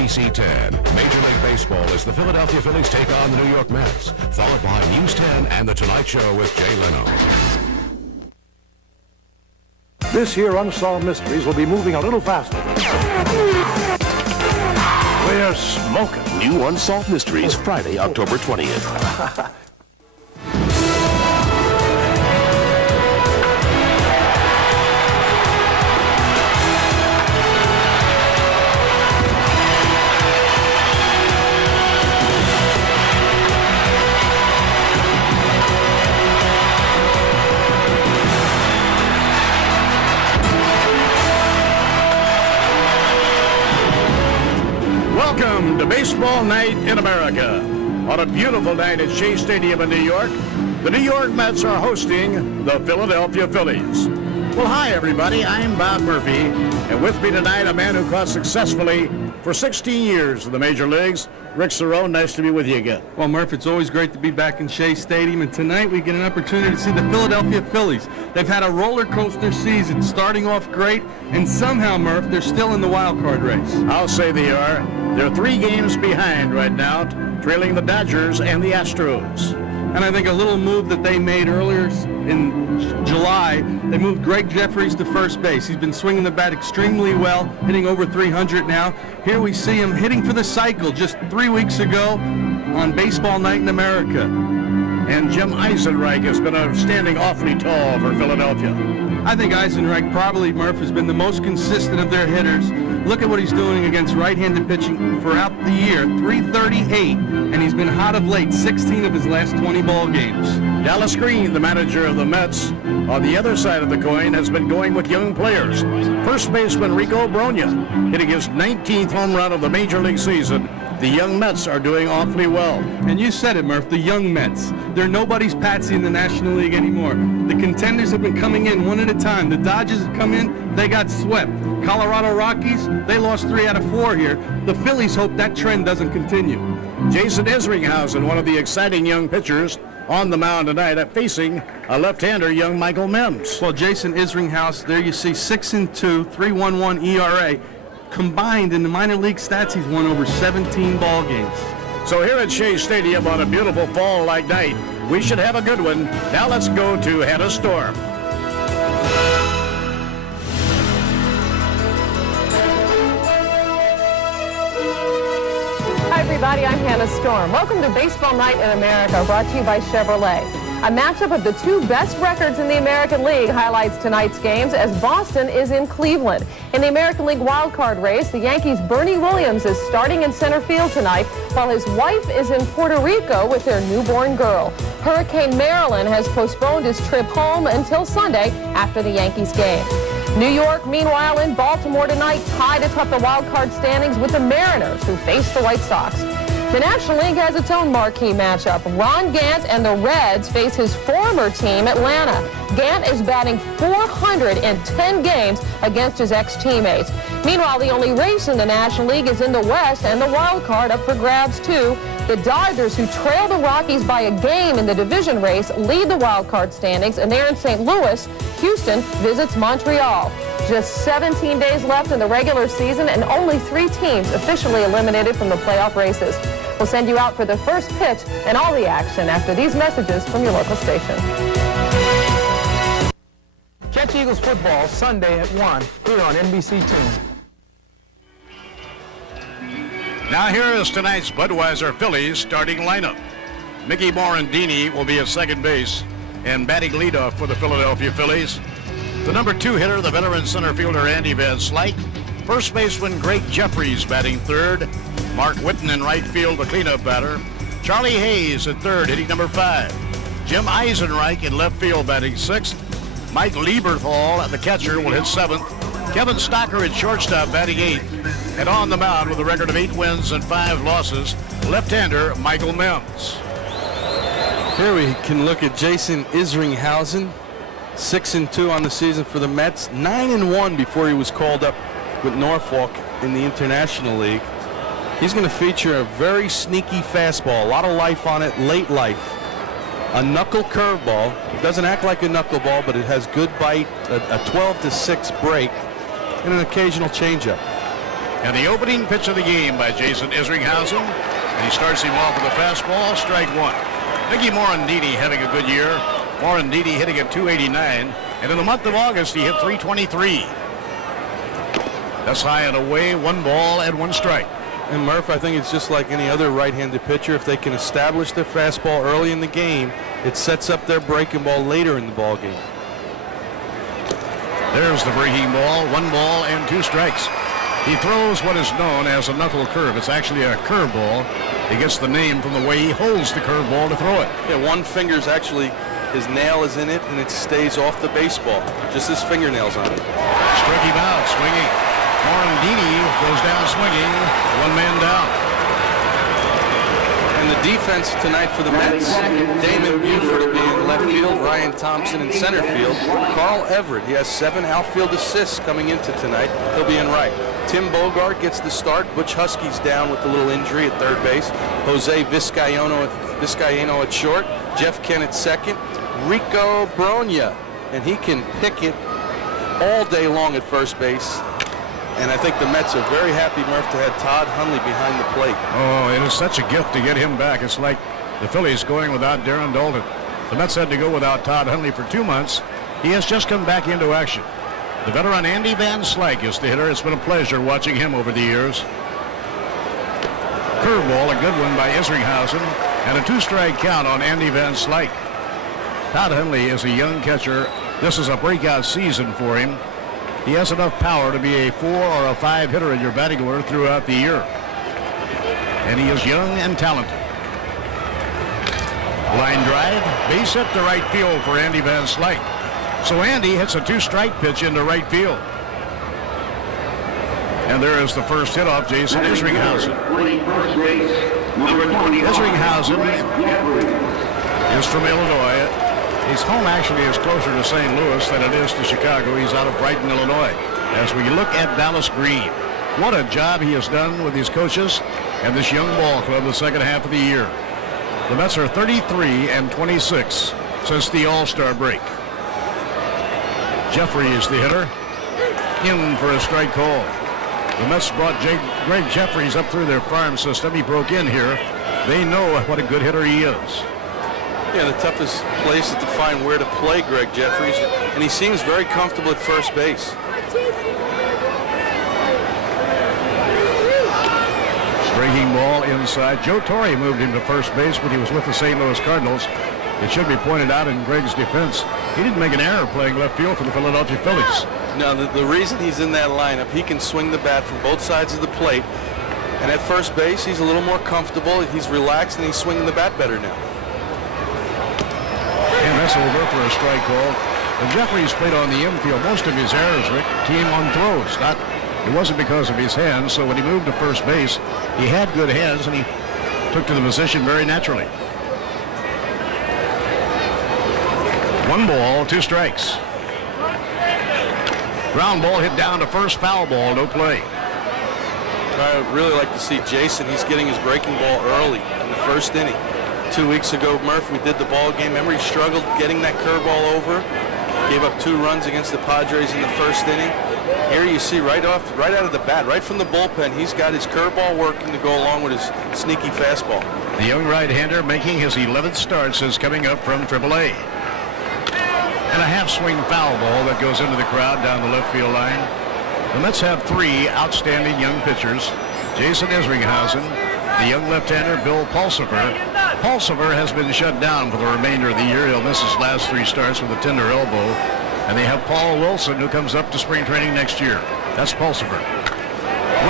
NBC 10. Major League Baseball as the Philadelphia Phillies take on the New York Mets, followed by News 10 and The Tonight Show with Jay Leno. This year, Unsolved Mysteries will be moving a little faster. We're smoking. New Unsolved Mysteries, Friday, October 20th. Welcome to Baseball Night in America. On a beautiful night at Shea Stadium in New York, the New York Mets are hosting the Philadelphia Phillies. Well, hi, everybody. I'm Bob Murphy, and with me tonight, a man who caught successfully for 16 years in the major leagues, Rick Cerrone. Nice to be with you again. Well, Murph, it's always great to be back in Shea Stadium, and tonight we get an opportunity to see the Philadelphia Phillies. They've had a roller coaster season, starting off great, and somehow, Murph, they're still in the wild card race. I'll say they are. They're 3 games behind right now, trailing the Dodgers and the Astros. And I think a little move that they made earlier in July, they moved Greg Jeffries to first base. He's been swinging the bat extremely well, hitting over 300 now. Here we see him hitting for the cycle just 3 weeks ago on Baseball Night in America. And Jim Eisenreich has been standing awfully tall for Philadelphia. I think Eisenreich probably, Murph, has been the most consistent of their hitters. Look at what he's doing against right-handed pitching throughout the year, .338, and he's been hot of late, 16 of his last 20 ball games. Dallas Green, the manager of the Mets, on the other side of the coin, has been going with young players. First baseman Rico Brogna hitting his 19th home run of the Major League season. The young Mets are doing awfully well. And you said it, Murph, the young Mets. They're nobody's patsy in the National League anymore. The contenders have been coming in one at a time. The Dodgers have come in, they got swept. Colorado Rockies, they lost 3 out of 4 here. The Phillies hope that trend doesn't continue. Jason Isringhausen, one of the exciting young pitchers, on the mound tonight facing a left-hander, young Michael Mims. Well, Jason Isringhausen, there you see 6-2, 3.11 ERA. Combined in the minor league stats, he's won over 17 ball games. So here at Shea Stadium on a beautiful fall-like night, we should have a good one. Now let's go to Hannah Storm. Hi, everybody. I'm Hannah Storm. Welcome to Baseball Night in America, brought to you by Chevrolet. A matchup of the 2 best records in the American League highlights tonight's games as Boston is in Cleveland. In the American League wildcard race, the Yankees' Bernie Williams is starting in center field tonight, while his wife is in Puerto Rico with their newborn girl. Hurricane Marilyn has postponed his trip home until Sunday after the Yankees game. New York, meanwhile, in Baltimore tonight, tied atop the wildcard standings with the Mariners, who face the White Sox. The National League has its own marquee matchup. Ron Gant and the Reds face his former team, Atlanta. Gant is batting .400 in 10 games against his ex-teammates. Meanwhile, the only race in the National League is in the West, and the wild card up for grabs, too. The Dodgers, who trail the Rockies by a game in the division race, lead the wild card standings, and they're in St. Louis. Houston visits Montreal. Just 17 days left in the regular season, and only 3 teams officially eliminated from the playoff races. We'll send you out for the first pitch and all the action after these messages from your local station. Catch Eagles football Sunday at 1 here on NBC 2. Now here is tonight's Budweiser Phillies starting lineup. Mickey Morandini will be at second base and batting leadoff for the Philadelphia Phillies. The number 2 hitter, the veteran center fielder Andy Van Slyke. First baseman Greg Jeffries batting third. Mark Whitten in right field, the cleanup batter. Charlie Hayes at third, hitting number 5. Jim Eisenreich in left field batting 6th. Mike Lieberthal, the catcher, will hit 7th. Kevin Stocker at shortstop batting 8th. And on the mound with a record of 8 wins and 5 losses, left-hander Michael Mims. Here we can look at Jason Isringhausen, 6-2 on the season for the Mets, 9-1 before he was called up with Norfolk in the International League. He's going to feature a very sneaky fastball, a lot of life on it, late life. A knuckle curveball. It doesn't act like a knuckleball, but it has good bite, a 12-6 break, and an occasional changeup. And the opening pitch of the game by Jason Isringhausen. And he starts him off with a fastball, strike one. Mickey Morandini having a good year. Morandini hitting at 289. And in the month of August, he hit 323. That's high and away, 1 ball and 1 strike. And Murph, I think it's just like any other right-handed pitcher. If they can establish their fastball early in the game, it sets up their breaking ball later in the ball game. There's the breaking ball, 1 ball and 2 strikes. He throws what is known as a knuckle curve. It's actually a curveball. He gets the name from the way he holds the curveball to throw it. Yeah, one finger's actually, his nail is in it, and it stays off the baseball. Just his fingernails on it. Struck him out, swinging. Morandini goes down swinging, 1 man down. And the defense tonight for the Mets, Damon Buford will be in left field, Ryan Thompson in center field, Carl Everett, he has 7 outfield assists coming into tonight, he'll be in right. Tim Bogart gets the start, Butch Husky's down with a little injury at third base, Jose Vizcaino at short, Jeff Kent at second, Rico Bronya, and he can pick it all day long at first base. And I think the Mets are very happy, Murph, to have Todd Hundley behind the plate. Oh, it is such a gift to get him back. It's like the Phillies going without Darren Daulton. The Mets had to go without Todd Hundley for 2 months. He has just come back into action. The veteran Andy Van Slyke is the hitter. It's been a pleasure watching him over the years. Curveball, a good one by Isringhausen, and a 2-strike count on Andy Van Slyke. Todd Hundley is a young catcher. This is a breakout season for him. He has enough power to be a 4 or a 5 hitter in your batting order throughout the year. And he is young and talented. Line drive, base hit to right field for Andy Van Slyke. So Andy hits a 2-strike pitch into right field. And there is the first hit off Jason Isringhausen. Isringhausen is from Illinois. His home actually is closer to St. Louis than it is to Chicago. He's out of Brighton, Illinois. As we look at Dallas Green, what a job he has done with his coaches and this young ball club the second half of the year. The Mets are 33-26 since the All-Star break. Jeffrey is the hitter, in for a strike call. The Mets brought Greg Jeffries up through their farm system. He broke in here. They know what a good hitter he is. Yeah, the toughest place is to find where to play Greg Jeffries, and he seems very comfortable at first base. Breaking ball inside. Joe Torre moved him to first base when he was with the St. Louis Cardinals. It should be pointed out in Greg's defense, he didn't make an error playing left field for the Philadelphia Phillies. No, the reason he's in that lineup, he can swing the bat from both sides of the plate, and at first base, he's a little more comfortable. He's relaxed, and he's swinging the bat better now. And that's over for a strike call. And Jeffries played on the infield. Most of his errors, Rick, came on throws. It wasn't because of his hands, so when he moved to first base, he had good hands, and he took to the position very naturally. 1 ball, 2 strikes. Ground ball hit down to first, foul ball, no play. I would really like to see Jason. He's getting his breaking ball early in the first inning. 2 weeks ago, Murph, we did the ball game. Remember, he struggled getting that curveball over. Gave up 2 runs against the Padres in the first inning. Here you see right out of the bat, right from the bullpen, he's got his curveball working to go along with his sneaky fastball. The young right-hander making his 11th start since coming up from AAA. And a half-swing foul ball that goes into the crowd down the left field line. The Mets have 3 outstanding young pitchers. Jason Isringhausen, the young left-hander Bill Pulsifer. Pulsifer has been shut down for the remainder of the year. He'll miss his last 3 starts with a tender elbow. And they have Paul Wilson, who comes up to spring training next year. That's Pulsifer.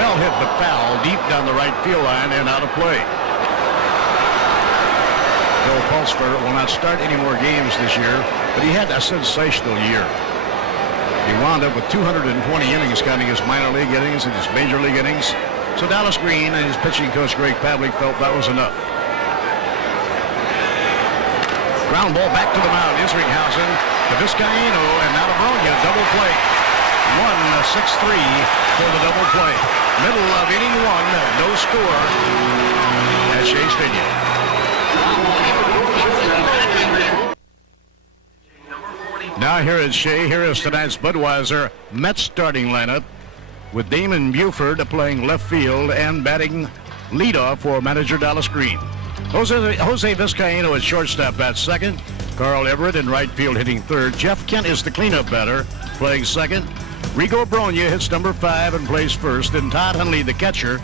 Well hit but foul, deep down the right field line and out of play. Bill Pulsifer will not start any more games this year, but he had a sensational year. He wound up with 220 innings, counting his minor league innings and his major league innings. So Dallas Green and his pitching coach Greg Pavlik felt that was enough. Ground ball back to the mound. Isringhausen to Vizcaino, and now to Bronya. Double play. 1-6-3 for the double play. Middle of inning 1. No score at Shea Stadium. Now here is Shea. Here is tonight's Budweiser Mets starting lineup. with Damon Buford playing left field and batting leadoff for manager Dallas Green. Jose Vizcaino at shortstop bats second. Carl Everett in right field hitting third. Jeff Kent is the cleanup batter playing second. Rigo Bronya hits number 5 and plays first. And Todd Hundley, the catcher,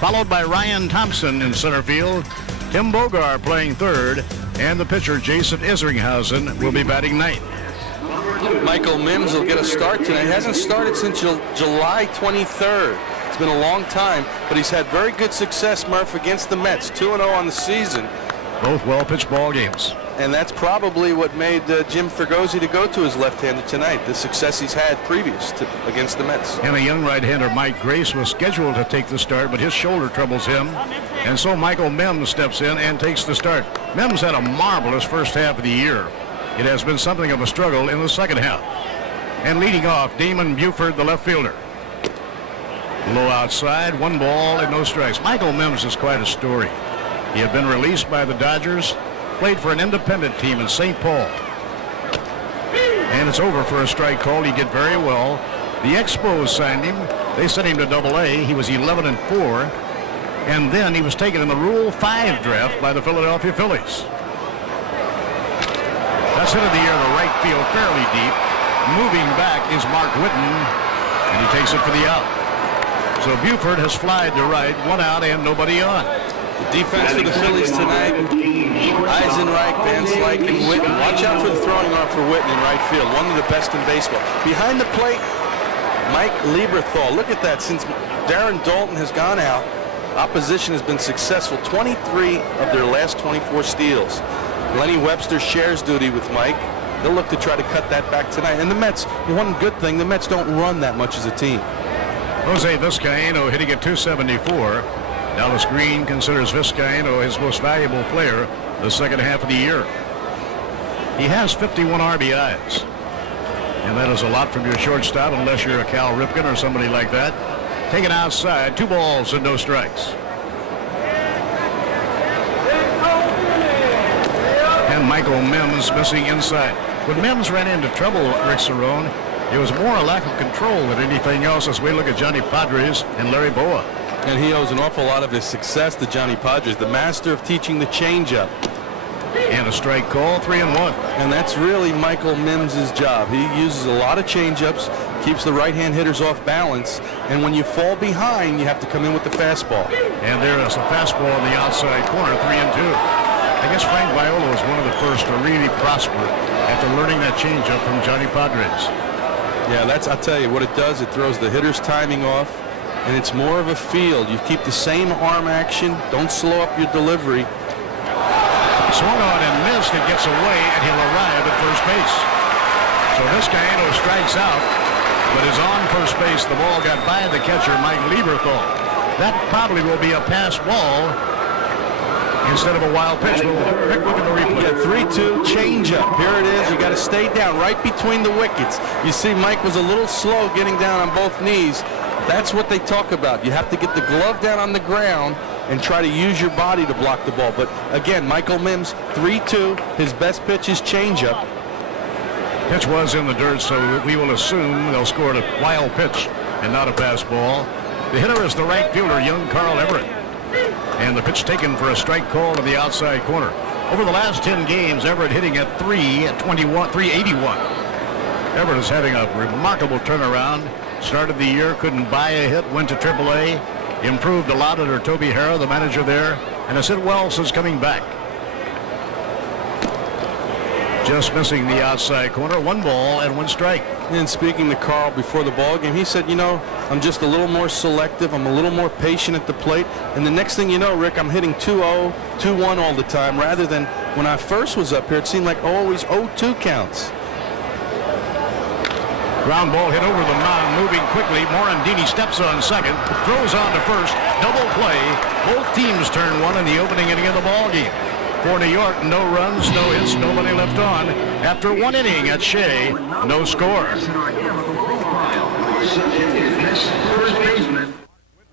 followed by Ryan Thompson in center field. Tim Bogar playing third. And the pitcher, Jason Isringhausen, will be batting ninth. Michael Mims will get a start tonight. He hasn't started since July 23rd. It's been a long time, but he's had very good success, Murph, against the Mets. 2-0 on the season. Both well-pitched ball games. And that's probably what made Jim Fregosi to go to his left-hander tonight, the success he's had previous against the Mets. And a young right-hander, Mike Grace, was scheduled to take the start, but his shoulder troubles him. And so Michael Mims steps in and takes the start. Mims had a marvelous first half of the year. It has been something of a struggle in the second half. And leading off, Damon Buford, the left fielder. Low outside, 1 ball and no strikes. Michael Mims is quite a story. He had been released by the Dodgers, played for an independent team in St. Paul. And it's over for a strike call. He did very well. The Expos signed him. They sent him to Double-A. He was 11-4. And then he was taken in the Rule 5 draft by the Philadelphia Phillies. That's hit of the air to right field fairly deep. Moving back is Mark Whitten, and he takes it for the out. So Buford has flied to right, 1 out and nobody on. The defense for the Phillies tonight, Eisenreich, Van Slyke, and Whitten. Watch out for the throwing arm for Whitten in right field, one of the best in baseball. Behind the plate, Mike Lieberthal. Look at that. Since Darren Daulton has gone out, opposition has been successful. 23 of their last 24 steals. Lenny Webster shares duty with Mike. They'll look to try to cut that back tonight. And the Mets, one good thing, the Mets don't run that much as a team. Jose Vizcaino hitting at 274. Dallas Green considers Vizcaino his most valuable player the second half of the year. He has 51 RBIs. And that is a lot from your shortstop unless you're a Cal Ripken or somebody like that. Taken outside, 2 balls and no strikes. And Michael Mims missing inside. When Mims ran into trouble, Rick Cerrone, it was more a lack of control than anything else as we look at Johnny Padres and Larry Boa. And he owes an awful lot of his success to Johnny Padres, the master of teaching the changeup. And a strike call, 3-1. And that's really Michael Mims' job. He uses a lot of changeups, keeps the right-hand hitters off balance, and when you fall behind, you have to come in with the fastball. And there is a fastball in the outside corner, 3-2. I guess Frank Viola was one of the first to really prosper after learning that changeup from Johnny Padres. Yeah, I'll tell you what it does. It throws the hitter's timing off, and it's more of a field. You keep the same arm action. Don't slow up your delivery. Swung on and missed. It gets away, and he'll arrive at first base. So Vizcaino strikes out, but is on first base. The ball got by the catcher, Mike Lieberthal. That probably will be a pass ball instead of a wild pitch. We'll look at the replay. Yeah, 3-2 changeup. Here it is. You got to stay down right between the wickets. You see Mike was a little slow getting down on both knees. That's what they talk about. You have to get the glove down on the ground and try to use your body to block the ball. But again, Michael Mims, 3-2. His best pitch is changeup. Pitch was in the dirt, so we will assume they'll score a wild pitch and not a pass ball. The hitter is the right fielder, young Carl Everett. And the pitch taken for a strike call to the outside corner. Over the last 10 games, Everett hitting at 381. Everett is having a remarkable turnaround. Started the year, couldn't buy a hit, went to Triple-A, improved a lot under Toby Harrah, the manager there, and has hit well since coming back. Just missing the outside corner, 1 ball and 1 strike. And speaking to Carl before the ball game, he said, you know, I'm just a little more selective. I'm a little more patient at the plate. And the next thing you know, Rick, I'm hitting 2-0, 2-1 all the time, rather than when I first was up here, it seemed like always 0-2 counts. Ground ball hit over the mound, moving quickly. Morandini steps on second, throws on to first, double play. Both teams turn 1 in the opening inning of the ball game. For New York, no runs, no hits, nobody left on. After 1 inning at Shea, no score.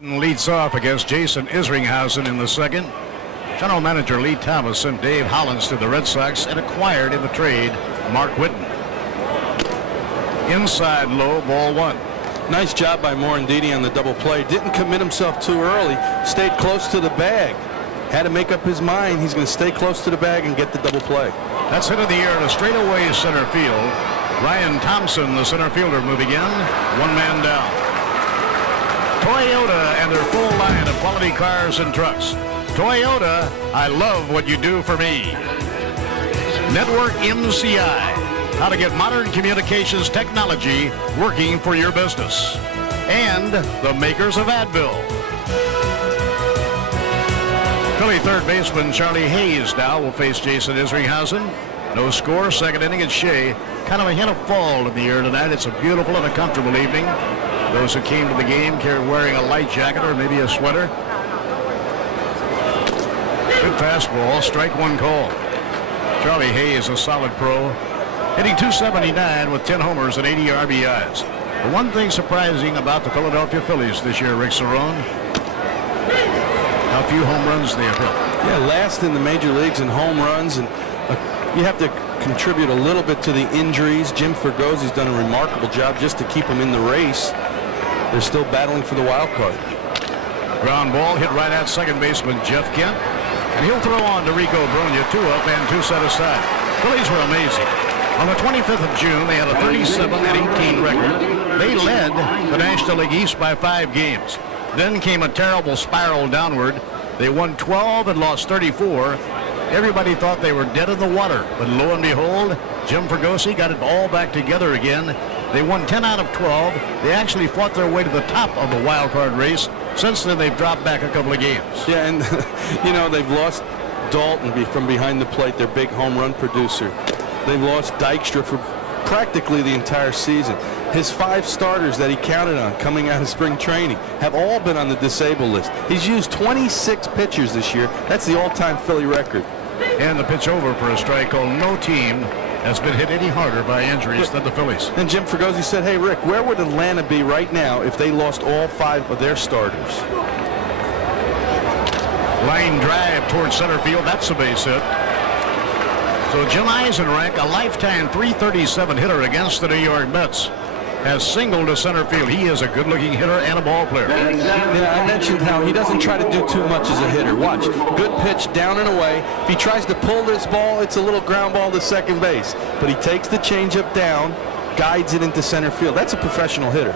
Leads off against Jason Isringhausen in the second. General manager Lee Thomas sent Dave Hollins to the Red Sox and acquired in the trade Mark Whitten. Inside low, ball 1. Nice job by Morandini on the double play. Didn't commit himself too early. Stayed close to the bag. Had to make up his mind. He's going to stay close to the bag and get the double play. That's hit in the air to straightaway center field. Ryan Thompson, the center fielder, moving in. One man down. Toyota and their full line of quality cars and trucks. Toyota, I love what you do for me. Network MCI, how to get modern communications technology working for your business. And the makers of Advil. Philly third baseman Charlie Hayes now will face Jason Isringhausen. No score, second inning, it's Shea. Kind of a hint of fall in the air tonight. It's a beautiful and a comfortable evening. Those who came to the game wearing a light jacket or maybe a sweater. Good fastball, strike one call. Charlie Hayes, a solid pro, hitting .279 with 10 homers and 80 RBIs. The one thing surprising about the Philadelphia Phillies this year, Rick Cerrone, how few home runs they have hit. Yeah, last in the major leagues in home runs, and you have to contribute a little bit to the injuries. Jim Fergozzi's done a remarkable job just to keep them in the race. They're still battling for the wild card. Ground ball hit right at second baseman Jeff Kent. And he'll throw on to Rico Brogna, 2 up and 2 set aside. Phillies were amazing. On the 25th of June, they had a 37-18 record. They led the National League East by 5 games. Then came a terrible spiral downward. They won 12 and lost 34. Everybody thought they were dead in the water. But lo and behold, Jim Fergozzi got it all back together again. They won 10 out of 12. They actually fought their way to the top of the wild card race. Since then, they've dropped back a couple of games. Yeah, and, you know, they've lost Dalton from behind the plate, their big home run producer. They've lost Dykstra for practically the entire season. His 5 starters that he counted on coming out of spring training have all been on the disabled list. He's used 26 pitchers this year. That's the all-time Philly record. And the pitch over for a strike called. No team has been hit any harder by injuries than the Phillies. And Jim Fergozzi said, hey, Rick, where would Atlanta be right now if they lost all 5 of their starters? Line drive towards center field. That's a base hit. So Jim Eisenreich, a lifetime .337 hitter against the New York Mets, has singled to center field. He is a good-looking hitter and a ball player. Yeah, I mentioned how he doesn't try to do too much as a hitter. Watch, good pitch down and away. If he tries to pull this ball, it's a little ground ball to second base. But he takes the changeup down, guides it into center field. That's a professional hitter.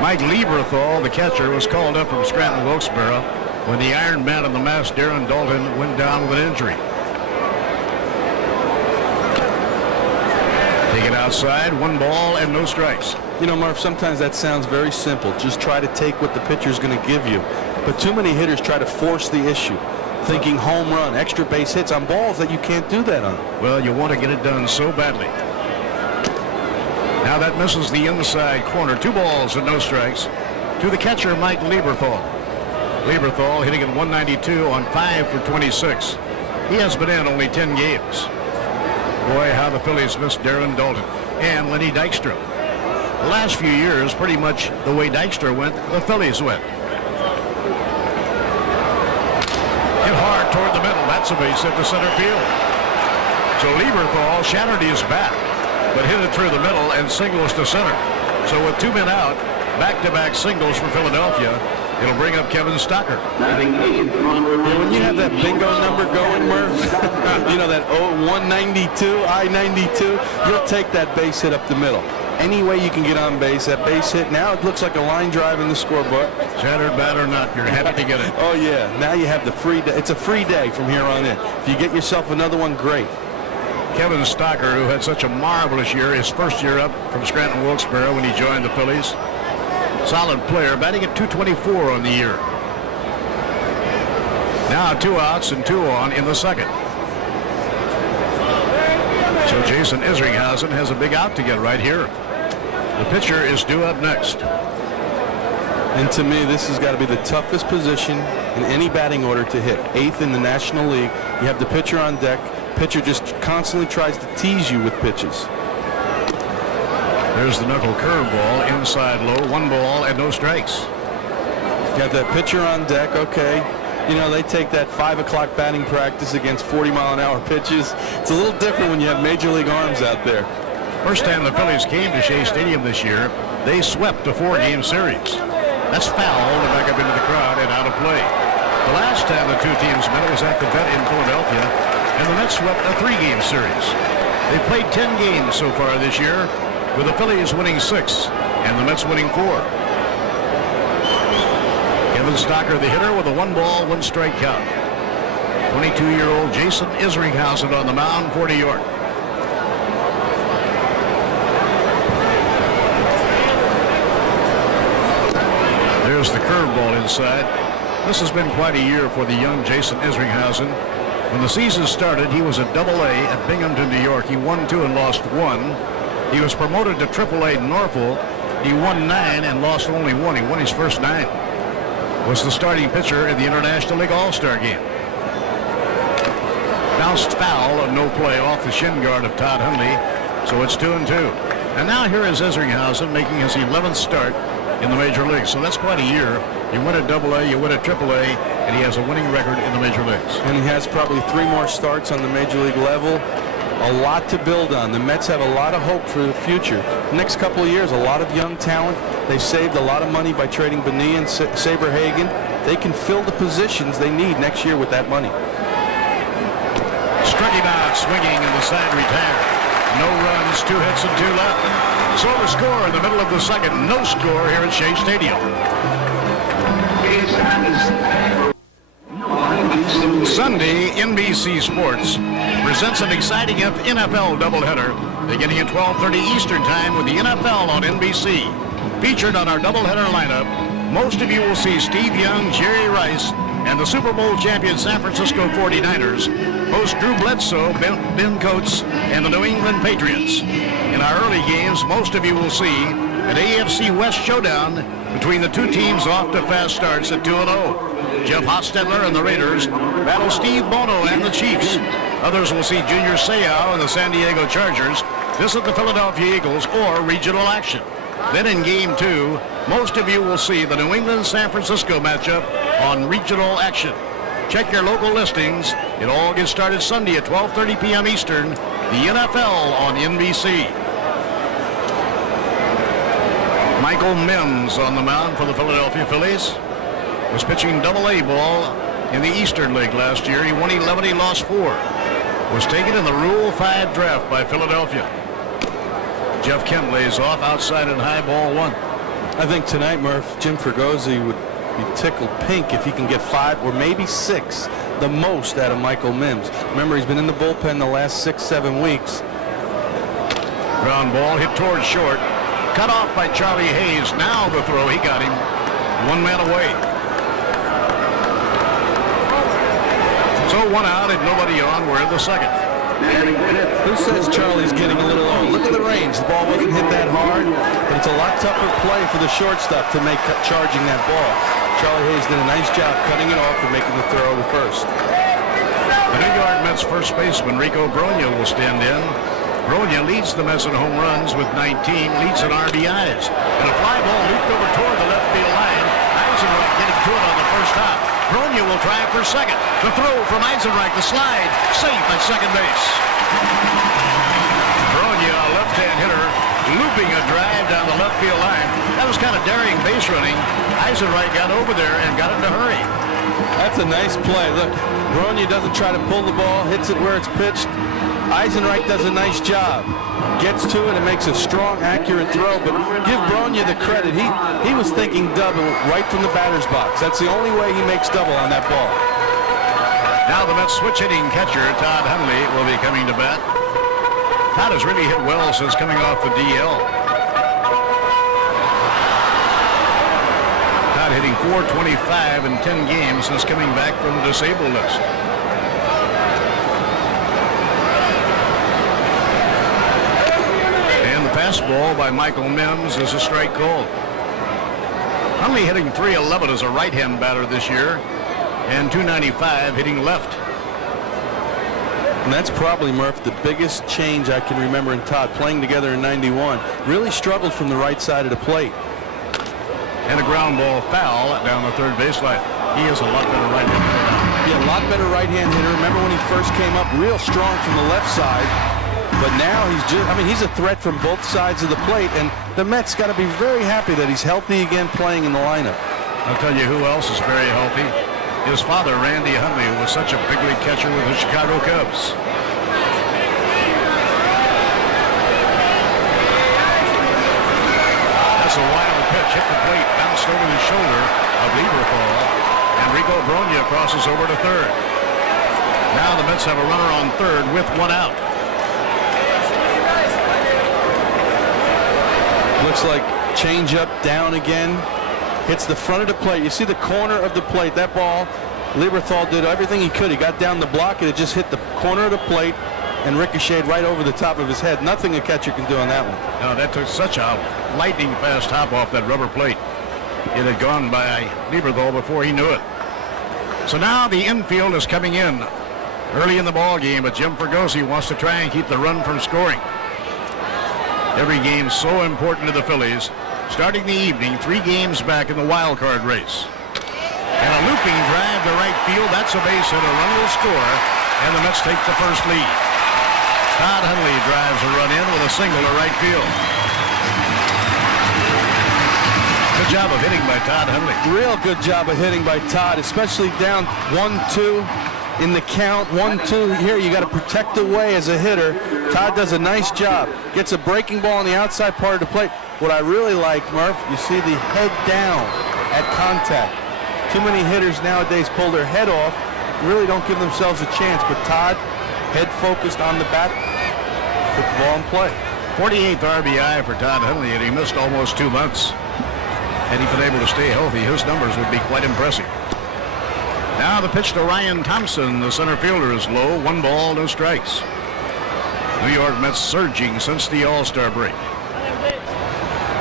Mike Lieberthal, the catcher, was called up from Scranton Wilkes-Barre when the Iron Man of the Mask, Darren Dalton, went down with an injury. Take it outside, 1 ball and no strikes. You know, Murph, sometimes that sounds very simple. Just try to take what the pitcher's going to give you. But too many hitters try to force the issue, thinking home run, extra base hits on balls that you can't do that on. Well, you want to get it done so badly. Now that misses the inside corner. 2 balls and no strikes to the catcher, Mike Lieberthal. Lieberthal hitting at 192 on 5 for 26. He has been in only 10 games. Boy, how the Phillies missed Darren Dalton and Lenny Dykstra. The last few years, pretty much the way Dykstra went, the Phillies went. Hit hard toward the middle. That's a base hit to center field. So Lieberthal shattered his bat, but hit it through the middle and singles to center. So with 2 men out, back-to-back singles for Philadelphia. It'll bring up Kevin Stocker. When you have that bingo number going, Murph, you know, that 192, I-92, you'll take that base hit up the middle. Any way you can get on base, that base hit, now it looks like a line drive in the scorebook. Shattered bat or not, you're happy to get it. Oh, yeah. Now you have the free day. It's a free day from here on in. If you get yourself another one, great. Kevin Stocker, who had such a marvelous year, his first year up from Scranton Wilkes-Barre when he joined the Phillies. Solid player, batting at .224 on the year. Now 2 outs and 2 on in the second. So Jason Isringhausen has a big out to get right here. The pitcher is due up next. And to me, this has got to be the toughest position in any batting order to hit. 8th in the National League. You have the pitcher on deck. Pitcher just constantly tries to tease you with pitches. There's the knuckle curveball, inside low, 1 ball and no strikes. Got that pitcher on deck, okay. You know, they take that 5 o'clock batting practice against 40-mile-an-hour pitches. It's a little different when you have major league arms out there. First time the Phillies came to Shea Stadium this year, They swept a 4-game series. That's foul to back up into the crowd and out of play. The last time the two teams met was at the Vet in Philadelphia, and the Mets swept a 3-game series. They played 10 games so far this year, with the Phillies winning 6 and the Mets winning 4. Kevin Stocker, the hitter, with a 1-ball, 1-strike count. 22-year-old Jason Isringhausen on the mound for New York. There's the curveball inside. This has been quite a year for the young Jason Isringhausen. When the season started, he was at Double-A at Binghamton, New York. He won 2 and lost 1. He was promoted to Triple-A Norfolk. He won 9 and lost only 1. He won his first 9. Was the starting pitcher in the International League All-Star game. Bounced foul and no play off the shin guard of Todd Hundley, so it's 2-2. And now here is Isringhausen making his 11th start in the major leagues. So that's quite a year. You win at Double-A, you win at Triple-A, and he has a winning record in the major leagues. And he has probably 3 more starts on the major league level. A lot to build on. The Mets have a lot of hope for the future. Next couple of years, a lot of young talent. They saved a lot of money by trading Bonilla and Saberhagen. They can fill the positions they need next year with that money. Struck him out swinging, and the side retired. No runs, 2 hits and 2 left. So the score in the middle of the second. No score here at Shea Stadium. Sunday, NBC Sports presents an exciting NFL doubleheader beginning at 12:30 Eastern Time with the NFL on NBC. Featured on our doubleheader lineup, most of you will see Steve Young, Jerry Rice, and the Super Bowl champion San Francisco 49ers host Drew Bledsoe, Ben Coates, and the New England Patriots. In our early games, most of you will see an AFC West showdown between the two teams off to fast starts at 2-0. Jeff Hostetler and the Raiders battle Steve Bono and the Chiefs. Others will see Junior Seau and the San Diego Chargers visit the Philadelphia Eagles or regional action. Then in Game 2, most of you will see the New England-San Francisco matchup on regional action. Check your local listings. It all gets started Sunday at 12:30 p.m. Eastern, the NFL on NBC. Michael Mims on the mound for the Philadelphia Phillies. Was pitching Double-A ball in the Eastern League last year. He won 11, he lost 4. Was taken in the Rule 5 draft by Philadelphia. Jeff Kent lays off outside and high, ball 1. I think tonight, Murph, Jim Fregosi would be tickled pink if he can get 5 or maybe 6, the most, out of Michael Mims. Remember, he's been in the bullpen the last 6-7 weeks. Ground ball hit towards short. Cut off by Charlie Hayes. Now the throw, he got him. 1 man away. So 1 out and nobody on. We're in the second. Who says Charlie's getting a little low? Look at the range. The ball wasn't hit that hard, but it's a lot tougher play for the shortstop to make charging that ball. Charlie Hayes did a nice job cutting it off and making the throw to first. The New York Mets first baseman Rico Brogna will stand in. Brogna leads the Mets in home runs with 19, leads in RBIs. And a fly ball looped over toward the left field line. Eisenreich getting to it on the first hop. Brogna will try it for second. The throw from Eisenreich, the slide, safe at second base. Brogna, a left-hand hitter, looping a drive down the left field line. That was kind of daring base running. Eisenreich got over there and got him to hurry. That's a nice play. Look, Brogna doesn't try to pull the ball, hits it where it's pitched. Eisenreich does a nice job. Gets to it and makes a strong, accurate throw, but give Brogna the credit. He was thinking double right from the batter's box. That's the only way he makes double on that ball. Now the Mets switch hitting catcher, Todd Hundley, will be coming to bat. Todd has really hit well since coming off the DL. Todd hitting .425 in 10 games since coming back from the disabled list. Fastball by Michael Mims is a strike called. Hundley hitting .311 as a right-hand batter this year, and .295 hitting left. And that's probably, Murph, the biggest change I can remember in Todd, playing together in '91. Really struggled from the right side of the plate. And a ground ball foul down the third baseline. He is a lot better right-hand hitter now. Yeah, a lot better right-hand hitter. Remember when he first came up, real strong from the left side. But now he's a threat from both sides of the plate, and the Mets got to be very happy that he's healthy again playing in the lineup. I'll tell you who else is very healthy. His father, Randy Hundley, who was such a big league catcher with the Chicago Cubs. That's a wild pitch, hit the plate, bounced over the shoulder of Lieberthal, and Rico Brogna crosses over to third. Now the Mets have a runner on third with one out. Looks like change up down again. Hits the front of the plate. You see the corner of the plate. That ball, Lieberthal did everything he could. He got down the block and it just hit the corner of the plate and ricocheted right over the top of his head. Nothing a catcher can do on that one. No, that took such a lightning fast hop off that rubber plate. It had gone by Lieberthal before he knew it. So now the infield is coming in early in the ball game, but Jim Fregosi wants to try and keep the run from scoring. Every game so important to the Phillies. Starting the evening, 3 games back in the wild card race. And a looping drive to right field. That's a base hit. A run will score, and the Mets take the first lead. Todd Hundley drives a run in with a single to right field. Good job of hitting by Todd Hundley. Real good job of hitting by Todd, especially down 1-2 in the count. 1-2 here. You got to protect away as a hitter. Todd does a nice job. Gets a breaking ball on the outside part of the plate. What I really like, Murph, you see the head down at contact. Too many hitters nowadays pull their head off, really don't give themselves a chance. But Todd, head focused on the bat, put the ball in play. 48th RBI for Todd Hundley, and he missed almost 2 months. Had he been able to stay healthy, his numbers would be quite impressive. Now the pitch to Ryan Thompson, the center fielder, is low. 1 ball, no strikes. New York Mets surging since the All-Star break.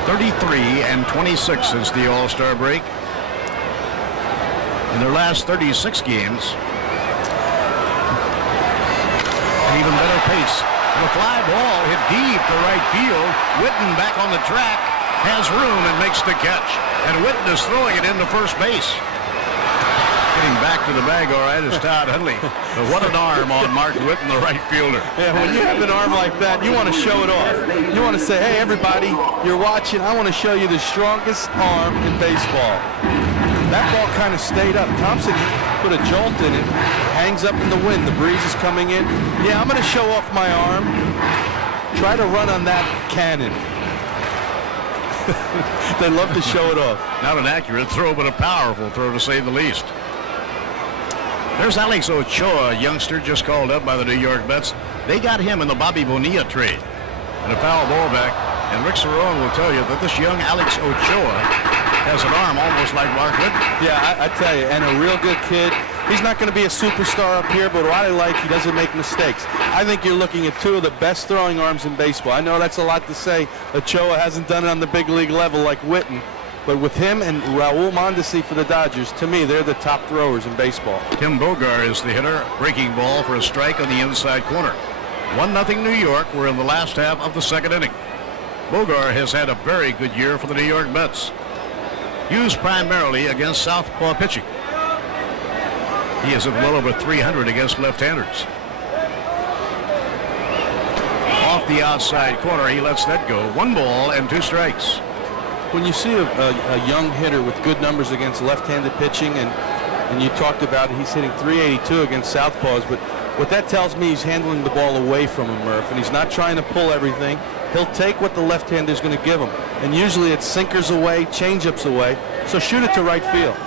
33-26 since the All-Star break. In their last 36 games. An even better pace. And a fly ball hit deep to right field. Witten back on the track, has room and makes the catch. And Witten is throwing it into first base. Getting back to the bag, all right, is Todd Hundley. But what an arm on Mark Witten, the right fielder. Yeah, when you have an arm like that, you want to show it off. You want to say, hey, everybody, you're watching. I want to show you the strongest arm in baseball. That ball kind of stayed up. Thompson put a jolt in it. Hangs up in the wind. The breeze is coming in. Yeah, I'm going to show off my arm. Try to run on that cannon. They love to show it off. Not an accurate throw, but a powerful throw to say the least. There's Alex Ochoa, a youngster just called up by the New York Mets. They got him in the Bobby Bonilla trade. And a foul ball back. And Rick Cerone will tell you that this young Alex Ochoa has an arm almost like Mark Whitten. Yeah, I tell you, and a real good kid. He's not going to be a superstar up here, but what I like, he doesn't make mistakes. I think you're looking at 2 of the best throwing arms in baseball. I know that's a lot to say. Ochoa hasn't done it on the big league level like Whitten. But with him and Raul Mondesi for the Dodgers, to me, they're the top throwers in baseball. Tim Bogar is the hitter. Breaking ball for a strike on the inside corner. 1-0 New York. We're in the last half of the 2nd inning. Bogar has had a very good year for the New York Mets. Used primarily against southpaw pitching. He is at well over 300 against left-handers. Off the outside corner, he lets that go. 1 ball and 2 strikes. When you see a young hitter with good numbers against left-handed pitching, and you talked about it, he's hitting 382 against southpaws, but what that tells me, he's handling the ball away from him, Murph, and he's not trying to pull everything. He'll take what the left-hander is going to give him, and usually it's sinkers away, change-ups away, so shoot it to right field.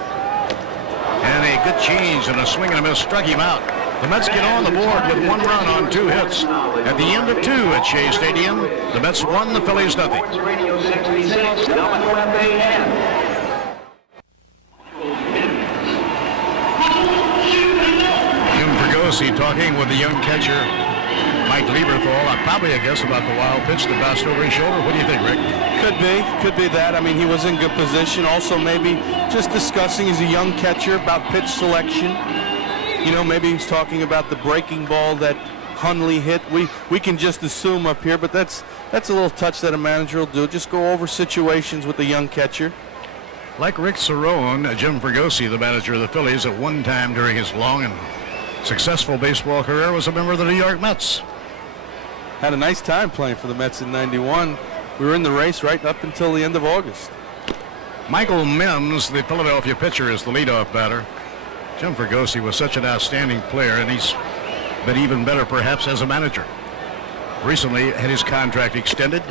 And a good change and a swing and a miss struck him out. The Mets get on the board with 1 run on 2 hits. At the end of 2 at Shea Stadium, the Mets won, the Phillies nothing. Jim Fregosi talking with the young catcher, Mike Lieberthal. Probably a guess about the wild pitch that bounced over his shoulder. What do you think, Rick? Could be that. I mean, he was in good position. Also, maybe just discussing as a young catcher about pitch selection. You know, maybe he's talking about the breaking ball that Hundley hit. We can just assume up here, but that's a little touch that a manager will do. Just go over situations with the young catcher. Like Rick Cerone, Jim Fregosi, the manager of the Phillies, at one time during his long and successful baseball career was a member of the New York Mets. Had a nice time playing for the Mets in '91. We were in the race right up until the end of August. Michael Mims, the Philadelphia pitcher, is the leadoff batter. Jim Fregosi was such an outstanding player, and he's been even better perhaps as a manager. Recently had his contract extended,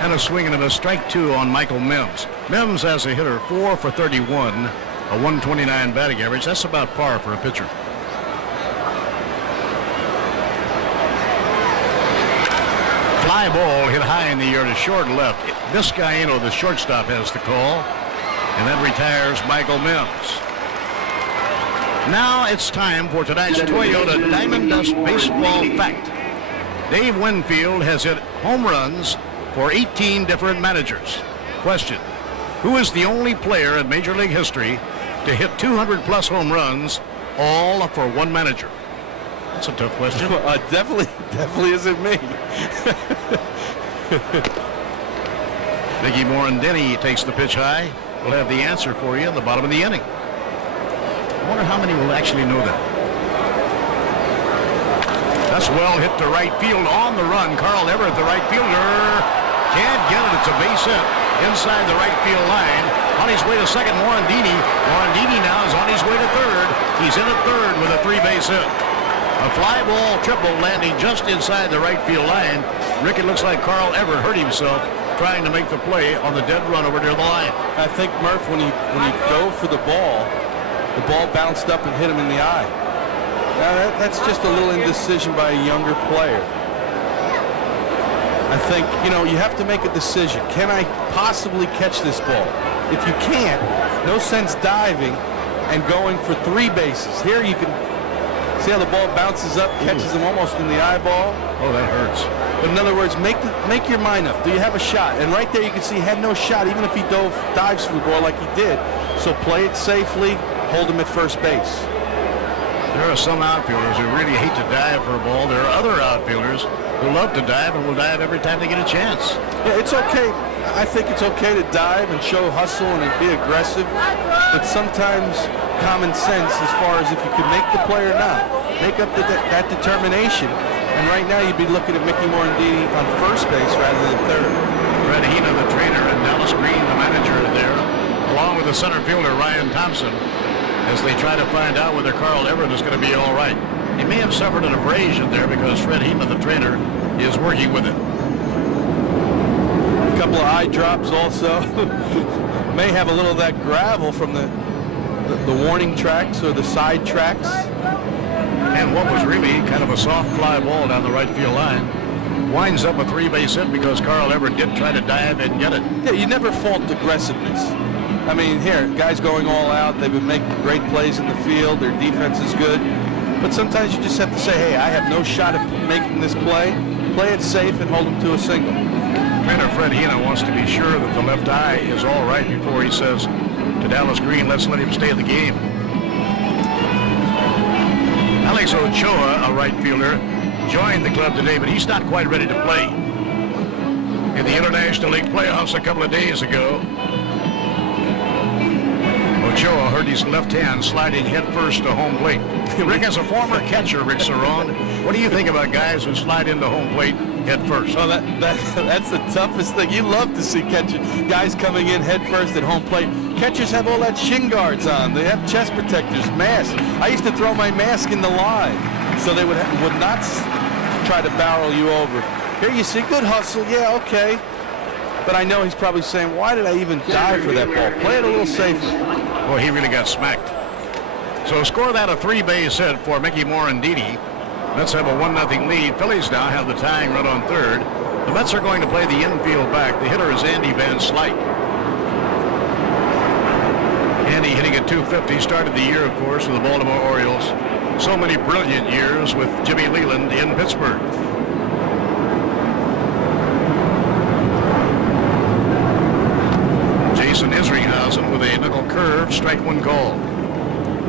and a swing and a strike 2 on Michael Mims. Mims as a hitter, 4 for 31, a 129 batting average. That's about par for a pitcher. Fly ball hit high in the air to short left. Vizcaíno, the shortstop, has the call, and that retires Michael Mims. Now it's time for tonight's Toyota Diamond Dust Baseball Fact. Dave Winfield has hit home runs for 18 different managers. Question: who is the only player in Major League history to hit 200-plus home runs, all for one manager? That's a tough question. Definitely isn't me. Mickey Morandini takes the pitch high. We'll have the answer for you in the bottom of the inning. I wonder how many will actually know that. That's well hit to right field on the run. Carl Everett, the right fielder, can't get it. It's a base hit inside the right field line. On his way to second, Morandini. Morandini now is on his way to third. He's in at third with a 3-base hit. A fly ball triple landing just inside the right field line. Rick, it looks like Carl Everett hurt himself trying to make the play on the dead run over near the line. I think Murph, when he dove for the ball bounced up and hit him in the eye. Now that's just a little indecision by a younger player. I think, you have to make a decision. Can I possibly catch this ball? If you can't, no sense diving and going for 3 bases. Here you can see how the ball bounces up, catches him almost in the eyeball. Oh, that hurts. But in other words, make your mind up. Do you have a shot? And right there you can see he had no shot, even if he dives for the ball like he did. So play it safely, hold him at first base. There are some outfielders who really hate to dive for a ball. There are other outfielders who love to dive and will dive every time they get a chance. Yeah, it's okay. I think it's okay to dive and show hustle and be aggressive, but sometimes common sense as far as if you can make the play or not. Make up that determination. And right now you'd be looking at Mickey Morandini on first base rather than third. Fred Hina, the trainer, and Dallas Green, the manager, are there, along with the center fielder, Ryan Thompson, as they try to find out whether Carl Everett is going to be all right. He may have suffered an abrasion there because Fred Hina, the trainer, is working with it. A couple of eye drops also. May have a little of that gravel from the warning tracks or the side tracks. And what was really kind of a soft fly ball down the right field line winds up a 3-base hit because Carl Everett did try to dive and get it. Yeah, you never fault aggressiveness. I mean, here, guys going all out. They've been making great plays in the field. Their defense is good. But sometimes you just have to say, hey, I have no shot at making this play. Play it safe and hold them to a single. Trainer Fred Hina wants to be sure that the left eye is all right before he says to Dallas Green, let's let him stay in the game. Alex Ochoa, a right fielder, joined the club today, but he's not quite ready to play. In the International League playoffs a couple of days ago, Ochoa hurt his left hand sliding headfirst to home plate. Rick, as a former catcher, Rick Cerrone, what do you think about guys who slide into home plate headfirst? Oh, that's the toughest thing. You love to see guys coming in headfirst at home plate. Catchers have all that shin guards on. They have chest protectors, masks. I used to throw my mask in the line so they would not try to barrel you over. Here you see good hustle. Yeah, okay. But I know he's probably saying, why did I even dive for that ball? Play it a little safer. Boy, he really got smacked. So score that a 3-base hit for Mickey Morandini. Mets have a 1-0 lead. Phillies now have the tying run on third. The Mets are going to play the infield back. The hitter is Andy Van Slyke. Andy hitting at .250, started the year, of course, with the Baltimore Orioles. So many brilliant years with Jimmy Leland in Pittsburgh. Jason Isringhausen with a knuckle curve, strike 1 call.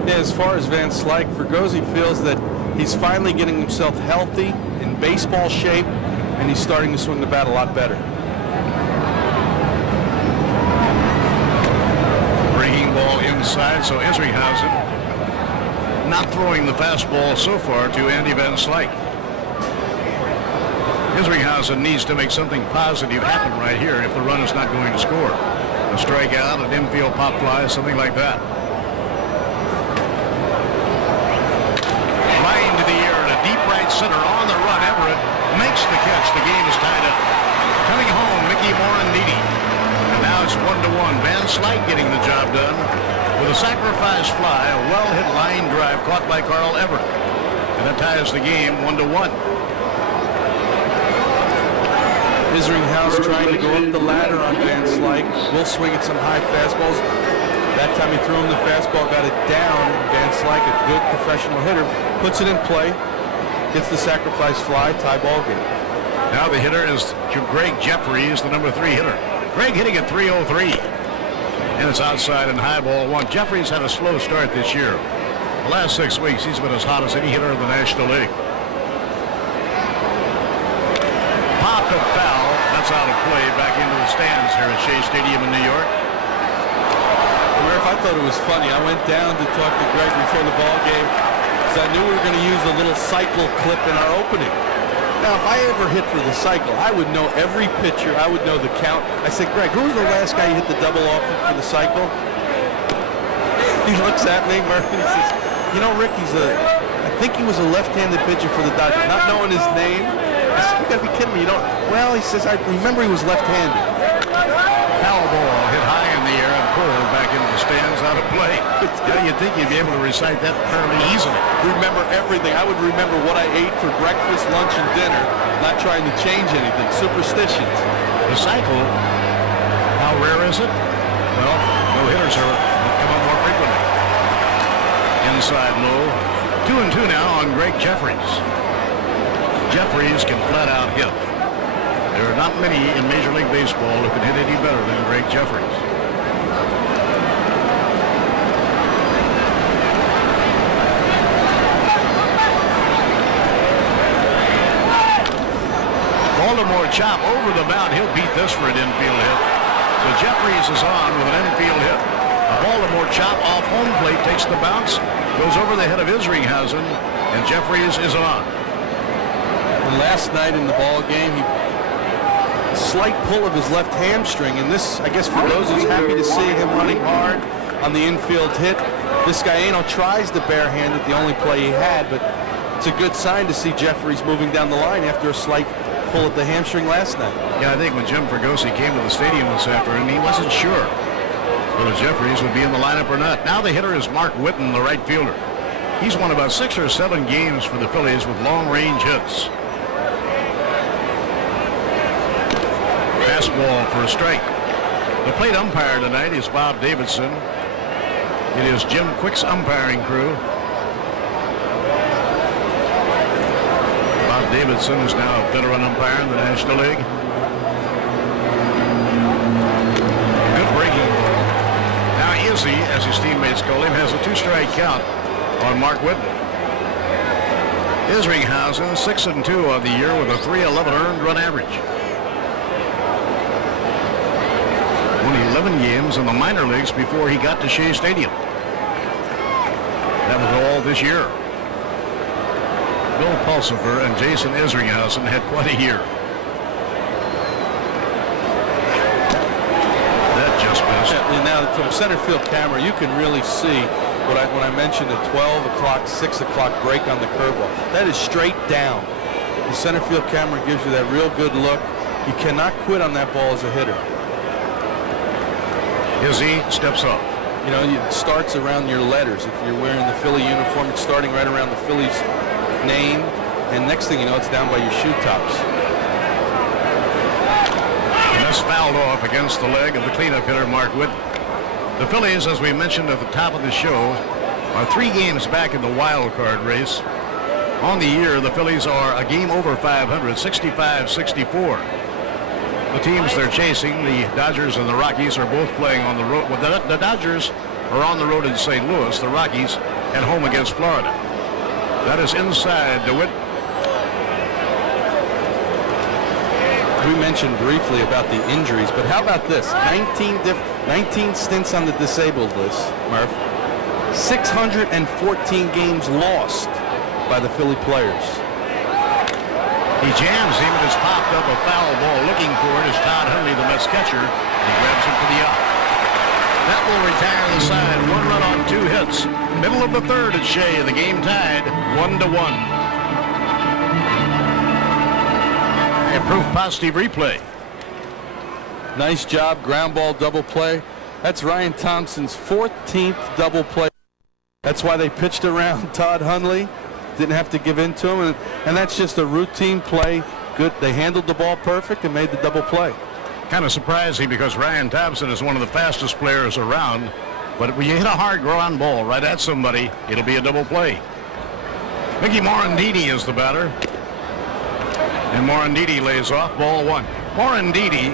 Yeah, as far as Van Slyke, Fregosi feels that he's finally getting himself healthy, in baseball shape, and he's starting to swing the bat a lot better. Breaking ball inside, so Isringhausen not throwing the fastball so far to Andy Van Slyke. Isringhausen needs to make something positive happen right here if the run is not going to score. A strikeout, an infield pop fly, something like that. Line to the air and a deep right center on the run. Everett makes the catch. The game is tied up. Coming home, Mickey Morandini. And now it's 1-1. Van Slyke getting the job done with a sacrifice fly, a well-hit line drive caught by Carl Everett. And that ties the game 1-1. Isringhausen trying to go up the ladder on Van Slyke. Will swing at some high fastballs. That time he threw him the fastball, got it down. Van Slyke, a good professional hitter, puts it in play, gets the sacrifice fly, tie ball game. Now the hitter is Greg Jeffries, the number 3 hitter. Greg hitting at 303. And it's outside and high ball 1. Jeffries had a slow start this year. The last 6 weeks, he's been as hot as any hitter in the National League. Popped and foul. That's out of play back into the stands here at Shea Stadium in New York. Murph, I thought it was funny. I went down to talk to Greg before the ball game because I knew we were going to use a little cycle clip in our opening. Now, if I ever hit for the cycle, I would know every pitcher. I would know the count. I said, Greg, who was the last guy you hit the double off for the cycle? He looks at me, Murph, and he says, you know, Rick, I think he was a left-handed pitcher for the Dodgers, not knowing his name. I said, you got to be kidding me. You don't. Well, he says, I remember he was left-handed. Foul ball hit high in the air and pulled back into the stands out of play. Yeah, you'd think you'd be able to recite that fairly easily. Remember everything. I would remember what I ate for breakfast, lunch, and dinner, not trying to change anything. Superstitions. The cycle, how rare is it? Well, no hitters come up more frequently. Inside low. 2-2 now on Greg Jeffries. Jeffries can flat out hit. There are not many in Major League Baseball who can hit any better than Greg Jeffries. Baltimore chop over the mound. He'll beat this for an infield hit. So Jeffries is on with an infield hit. A Baltimore chop off home plate takes the bounce, goes over the head of Isringhausen, and Jeffries is on. And last night in the ball game, slight pull of his left hamstring, and this, I guess, for those who's happy to see him running hard on the infield hit. This guy tries to barehand it, the only play he had, but it's a good sign to see Jeffries moving down the line after a slight pull at the hamstring last night. Yeah, I think when Jim Fregosi came to the stadium this afternoon, he wasn't sure whether Jeffries would be in the lineup or not. Now the hitter is Mark Whitten, the right fielder. He's won about 6 or 7 games for the Phillies with long-range hits. Fastball for a strike. The plate umpire tonight is Bob Davidson. It is Jim Quick's umpiring crew. Bob Davidson is now a veteran umpire in the National League. Good breaking. Now Izzy, as his teammates call him, has a 2-strike count on Mark Whitten. Isringhausen 6-2 on the year with a .311 earned run average. Won 11 games in the minor leagues before he got to Shea Stadium. That was all this year. Bill Pulsifer and Jason Isringhausen had quite a year. That just missed. Now from center field camera, you can really see when I mentioned the 12 o'clock, 6 o'clock break on the curveball. That is straight down. The center field camera gives you that real good look. You cannot quit on that ball as a hitter. Izzy steps up. You know, it starts around your letters. If you're wearing the Philly uniform, it's starting right around the Phillies name, and next thing you know, it's down by your shoe tops. And that's fouled off against the leg of the cleanup hitter, Mark Whitten. The Phillies, as we mentioned at the top of the show, are 3 games back in the wild card race. On the year, the Phillies are a game over 500, 65-64. The teams they're chasing, the Dodgers and the Rockies, are both playing on the road. Well, the Dodgers are on the road in St. Louis. The Rockies at home against Florida. That is inside DeWitt. We mentioned briefly about the injuries, but how about this? 19 stints on the disabled list, Murph. 614 games lost by the Philly players. He jams him and has popped up a foul ball. Looking for it is Todd Hundley, the Mets catcher. He grabs him for the out. That will retire the side. 1 run on 2 hits. Middle of the third at Shea. The game tied 1-1. A proof positive replay. Nice job, ground ball double play. That's Ryan Thompson's 14th double play. That's why they pitched around Todd Hundley. Didn't have to give in to him, and that's just a routine play. Good. They handled the ball perfect and made the double play. Kind of surprising because Ryan Thompson is one of the fastest players around. But when you hit a hard ground ball right at somebody, it'll be a double play. Mickey Morandini is the batter. And Morandini lays off, ball 1. Morandini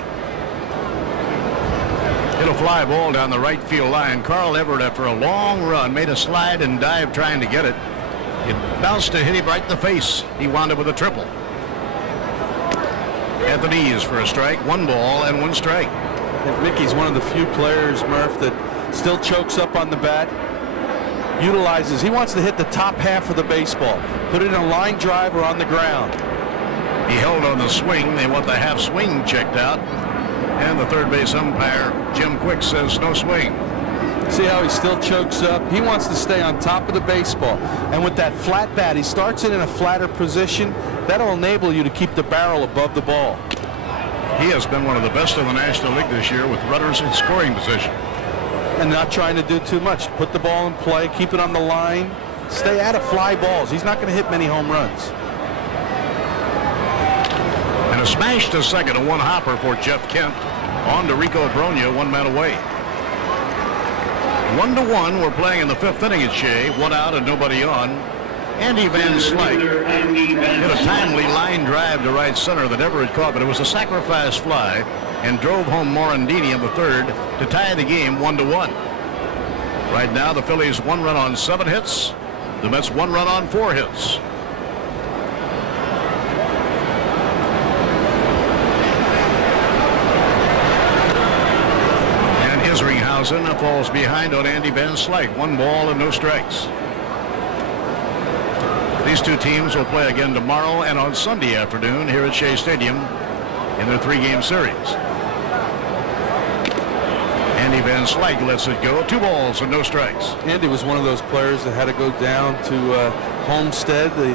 hit a fly ball down the right field line. Carl Everett, after a long run, made a slide and dive trying to get it. It bounced and hit him right in the face. He wound up with a triple. At the knees for a strike, 1 ball and 1 strike. And Mickey's one of the few players, Murph, that still chokes up on the bat. Utilizes, he wants to hit the top half of the baseball. Put it in a line drive or on the ground. He held on the swing. They want the half swing checked out. And the third base umpire, Jim Quick, says no swing. See how he still chokes up? He wants to stay on top of the baseball. And with that flat bat, he starts it in a flatter position. That'll enable you to keep the barrel above the ball. He has been one of the best in the National League this year with runners in scoring position. And not trying to do too much. Put the ball in play, keep it on the line, stay out of fly balls. He's not going to hit many home runs. And a smash to second, a 1 hopper for Jeff Kent. On to Rico Bronya, 1 man away. 1-1. We're playing in the 5th inning at Shea. 1 out and nobody on. Andy Van Slyke hit a timely line drive to right center that Everett caught, but it was a sacrifice fly and drove home Morandini in the 3rd to tie the game 1-1. Right now the Phillies 1 run on 7 hits. The Mets 1 run on 4 hits. Isringhausen falls behind on Andy Van Slyke. 1 ball and no strikes. These two teams will play again tomorrow and on Sunday afternoon here at Shea Stadium in their 3-game series. Andy Van Slyke lets it go. 2 balls and no strikes. Andy was one of those players that had to go down to Homestead, the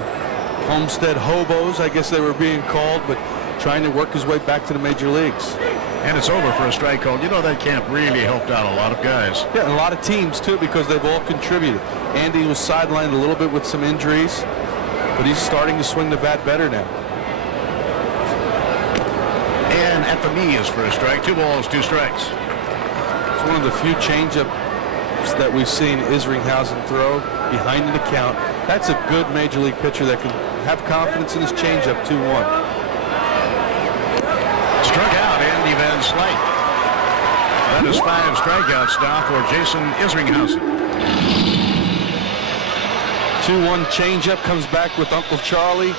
Homestead Hobos, I guess they were being called, but trying to work his way back to the major leagues. And it's over for a strike call. You know, that camp really helped out a lot of guys. Yeah, and a lot of teams, too, because they've all contributed. Andy was sidelined a little bit with some injuries, but he's starting to swing the bat better now. And at the knees for a strike. 2 balls, 2 strikes. It's one of the few changeups that we've seen Isringhausen throw behind in the count. That's a good major league pitcher that can have confidence in his changeup. 2-1. Struck out Andy Van Slyke. That is 5 strikeouts now for Jason Isringhausen. 2-1 changeup comes back with Uncle Charlie.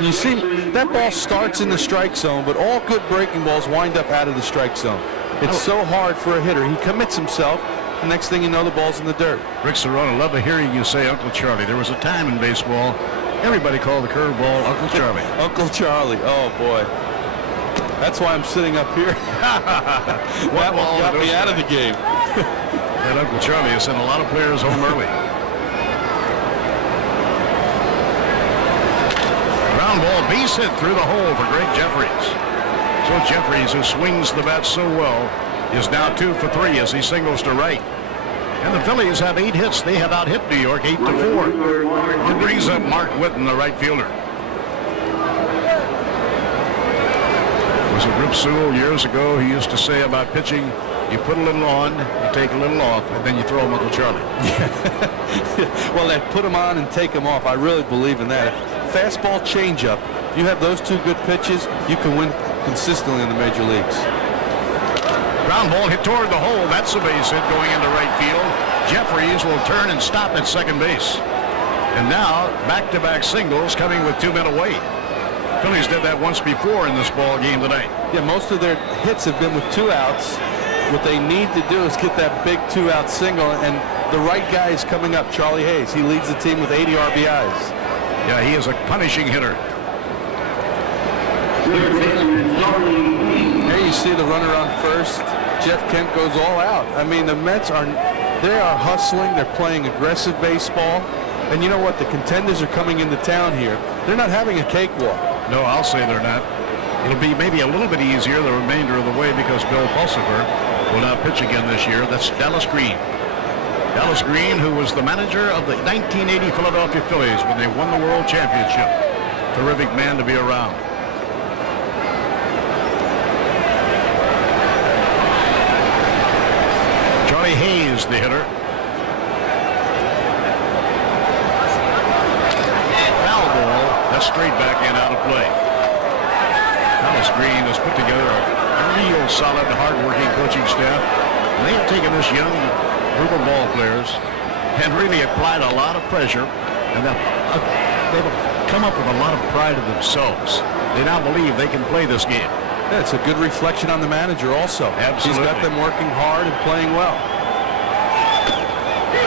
You see, that ball starts in the strike zone, but all good breaking balls wind up out of the strike zone. It's so hard for a hitter. He commits himself. The next thing you know, the ball's in the dirt. Rick Serrano, love hearing you say Uncle Charlie. There was a time in baseball, everybody called the curveball Uncle Charlie. Uncle Charlie. Oh, boy. That's why I'm sitting up here. That one got me out of the game. And Uncle Charlie has sent a lot of players home early. Ground ball, base hit through the hole for Greg Jeffries. So Jeffries, who swings the bat so well, is now 2 for 3 as he singles to right. And the Phillies have 8 hits. They have out-hit New York 8-4. It brings up Mark Whitten, the right fielder. Was it Rip Sewell years ago? He used to say about pitching, you put a little on, you take a little off, and then you throw him Uncle Charlie. Well, that put him on and take him off. I really believe in that. Fastball changeup. If you have those 2 good pitches, you can win consistently in the major leagues. Ground ball hit toward the hole. That's a base hit going into right field. Jeffries will turn and stop at second base. And now back-to-back singles coming with 2 men away. Phillies did that once before in this ball game tonight. Yeah, most of their hits have been with 2 outs. What they need to do is get that big 2-out single, and the right guy is coming up, Charlie Hayes. He leads the team with 80 RBIs. Yeah, he is a punishing hitter. Here you see the runner on first. Jeff Kent goes all out. I mean, the Mets are hustling. They're playing aggressive baseball. And you know what? The contenders are coming into town here. They're not having a cakewalk. No, I'll say they're not. It'll be maybe a little bit easier the remainder of the way because Bill Pulsifer will not pitch again this year. That's Dallas Green. Dallas Green, who was the manager of the 1980 Philadelphia Phillies when they won the World Championship. Terrific man to be around. Charlie Hayes, the hitter. Foul ball. That's straight back and out of play. Dallas Green has put together a real solid, hard-working coaching staff. And they have taken this young group of ball players and really applied a lot of pressure. And they've come up with a lot of pride in themselves. They now believe they can play this game. Yeah, it's a good reflection on the manager also. Absolutely. He's got them working hard and playing well.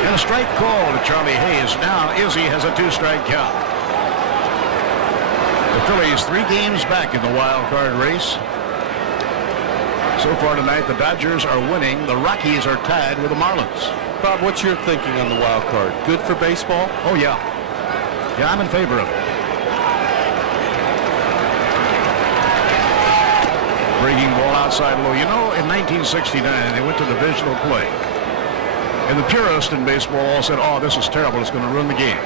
And a strike call to Charlie Hayes. Now Izzy has a 2-strike count. The Phillies 3 games back in the wild card race. So far tonight, the Dodgers are winning. The Rockies are tied with the Marlins. Bob, what's your thinking on the wild card? Good for baseball? Oh, yeah. Yeah, I'm in favor of it. Breaking ball outside low. You know, in 1969, they went to divisional play. And the purists in baseball all said, oh, this is terrible. It's going to ruin the game.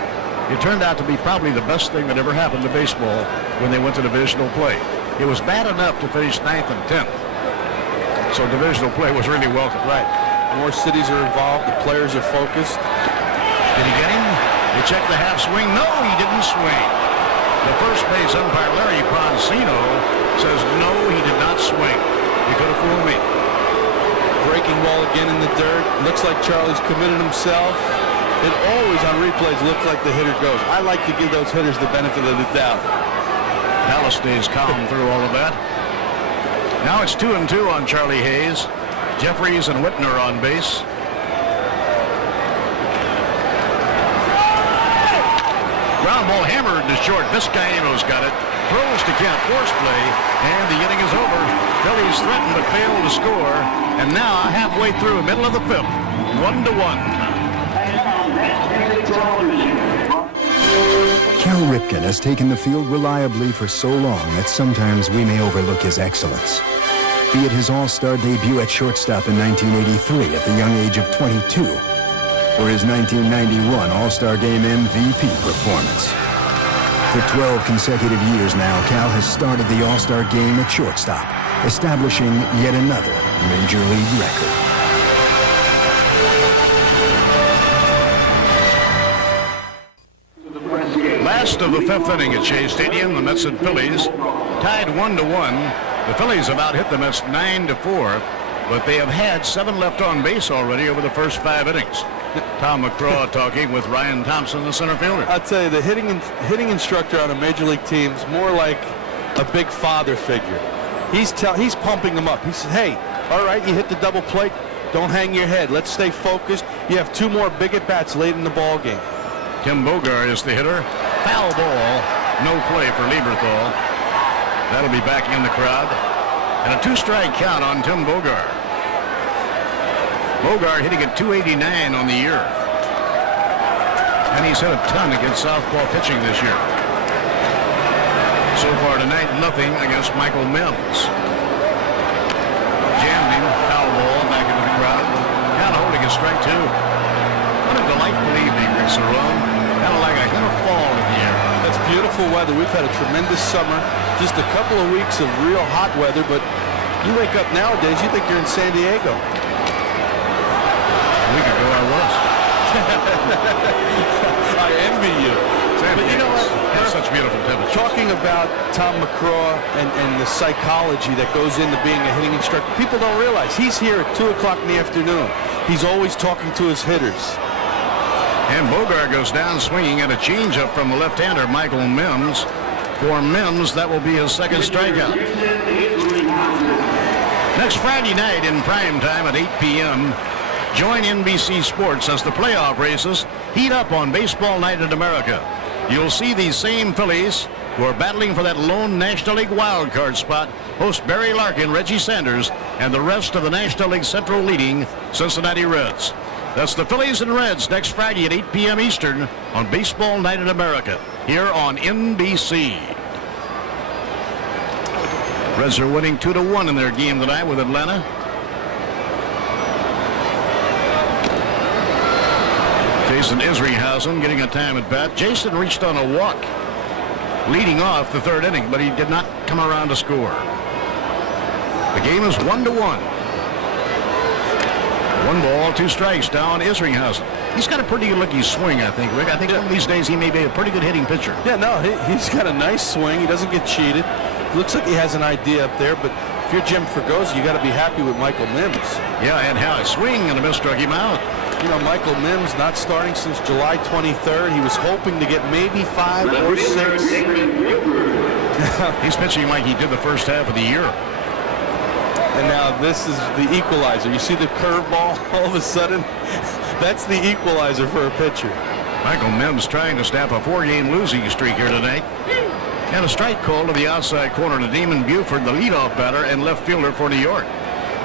It turned out to be probably the best thing that ever happened to baseball when they went to divisional play. It was bad enough to finish 9th and 10th. So divisional play was really welcome. Right. More cities are involved. The players are focused. Did he get him? They checked the half swing. No, he didn't swing. The first base umpire, Larry Poncino, says, no, he did not swing. You could have fooled me. Breaking ball again in the dirt. Looks like Charlie's committed himself. It always on replays looks like the hitter goes. I like to give those hitters the benefit of the doubt. Dallas stays calm through all of that. Now it's 2-2 on Charlie Hayes. Jeffries and Whitner on base. Ground ball hammered to short. Vizcaino's got it. Throws to Kent. Force play. And the inning is over. Phillies threaten but fail to score. And now halfway through, middle of the 5th. 1-1. Cal Ripken has taken the field reliably for so long that sometimes we may overlook his excellence. Be it his all-star debut at shortstop in 1983 at the young age of 22, or his 1991 All-Star Game MVP performance. For 12 consecutive years now, Cal has started the All-Star Game at shortstop, establishing yet another Major League record. Last of the 5th inning at Shea Stadium, the Mets and Phillies tied 1-1. The Phillies have out hit the Mets 9-4, but they have had 7 left on base already over the first 5 innings. Tom McCraw talking with Ryan Thompson, the center fielder. I'll tell you, the hitting instructor on a major league team is more like a big father figure. He's pumping them up. He said, hey, all right, you hit the double plate. Don't hang your head. Let's stay focused. You have 2 more big at-bats late in the ball game. Tim Bogart is the hitter. Foul ball. No play for Lieberthal. That'll be back in the crowd. And a 2-strike count on Tim Bogart. Bogart hitting at .289 on the year. And he's hit a ton against southpaw pitching this year. So far tonight, nothing against Michael Mims. Jammed him. Foul ball back into the crowd. Count holding a strike 2. What a delightful evening, Rick Cerrone. Kind of like a hint of fall in the air. That's beautiful weather. We've had a tremendous summer. Just a couple of weeks of real hot weather, but you wake up nowadays, you think you're in San Diego. A week ago I was. I envy you. But you know what? That's such beautiful temperatures. Talking about Tom McCraw and the psychology that goes into being a hitting instructor, people don't realize he's here at 2 o'clock in the afternoon. He's always talking to his hitters. And Bogart goes down swinging at a changeup from the left-hander, Michael Mims. For Mims, that will be his 2nd strikeout. Next Friday night in prime time at 8 p.m., join NBC Sports as the playoff races heat up on Baseball Night in America. You'll see these same Phillies who are battling for that lone National League wild card spot, host Barry Larkin, Reggie Sanders, and the rest of the National League Central leading Cincinnati Reds. That's the Phillies and Reds next Friday at 8 p.m. Eastern on Baseball Night in America here on NBC. Reds are winning 2-1 in their game tonight with Atlanta. Jason Isringhausen getting a time at bat. Jason reached on a walk leading off the third inning, but he did not come around to score. The game is 1-1. 1 ball, 2 strikes down Isringhausen. He's got a pretty good looking swing, I think, Rick. I think one of these days he may be a pretty good hitting pitcher. Yeah, no, he's got a nice swing. He doesn't get cheated. Looks like he has an idea up there, but if you're Jim Fregosi, you got to be happy with Michael Mims. Yeah, and how a swing and a miss struck him out. You know, Michael Mims not starting since July 23rd. He was hoping to get maybe 5 or 6. He's pitching like he did the first half of the year. And now this is the equalizer. You see the curveball all of a sudden? That's the equalizer for a pitcher. Michael Mims trying to snap a 4-game losing streak here tonight. And a strike call to the outside corner to Damon Buford, the leadoff batter and left fielder for New York.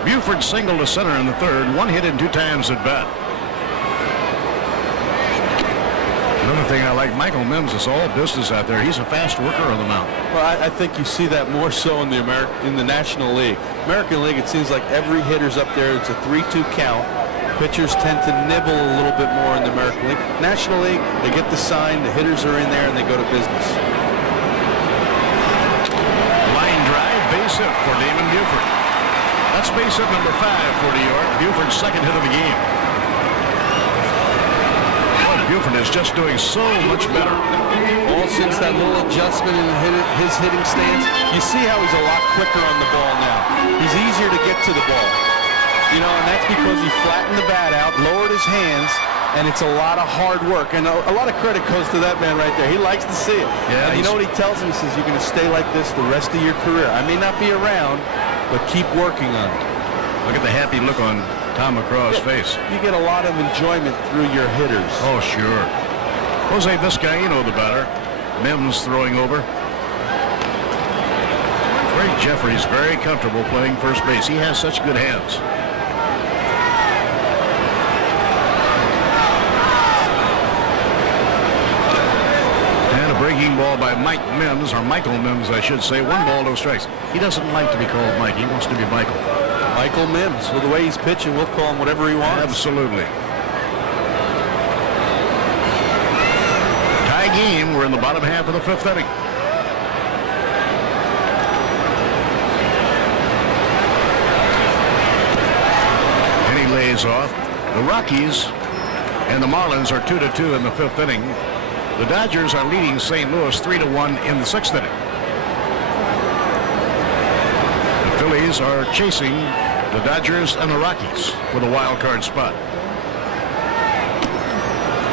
Buford singled to center in the third, 1 hit and 2 times at bat. Another thing I like, Michael Mims is all business out there. He's a fast worker on the mound. Well, I think you see that more so in the National League. American League, it seems like every hitter's up there. It's a 3-2 count. Pitchers tend to nibble a little bit more in the American League. National League, they get the sign, the hitters are in there, and they go to business. Line drive, base hit for Damon Buford. That's base hit number 5 for New York. Buford's second hit of the game. Buford is just doing so much better. All since that little adjustment in his hitting stance. You see how he's a lot quicker on the ball now. He's easier to get to the ball. You know, and that's because he flattened the bat out, lowered his hands, and it's a lot of hard work. And a lot of credit goes to that man right there. He likes to see it. Yeah, and you know what he tells him? He says, you're going to stay like this the rest of your career. I may not be around, but keep working on it. Look at the happy look on Tom McCraw's face. You get a lot of enjoyment through your hitters. Oh, sure. Jose Vizcaíno, the batter. Mims throwing over. Ray Jeffries very comfortable playing first base. He has such good hands. And a breaking ball by Mike Mims, or Michael Mims, I should say. 1 ball, no strikes. He doesn't like to be called Mike. He wants to be Michael. Michael Mims. Well, the way he's pitching, we'll call him whatever he wants. Absolutely. Tie game. We're in the bottom half of the 5th inning. And he lays off. The Rockies and the Marlins are 2-2 in the 5th inning. The Dodgers are leading St. Louis 3-1 in the 6th inning. The Phillies are chasing the Dodgers and the Rockies for the wild card spot.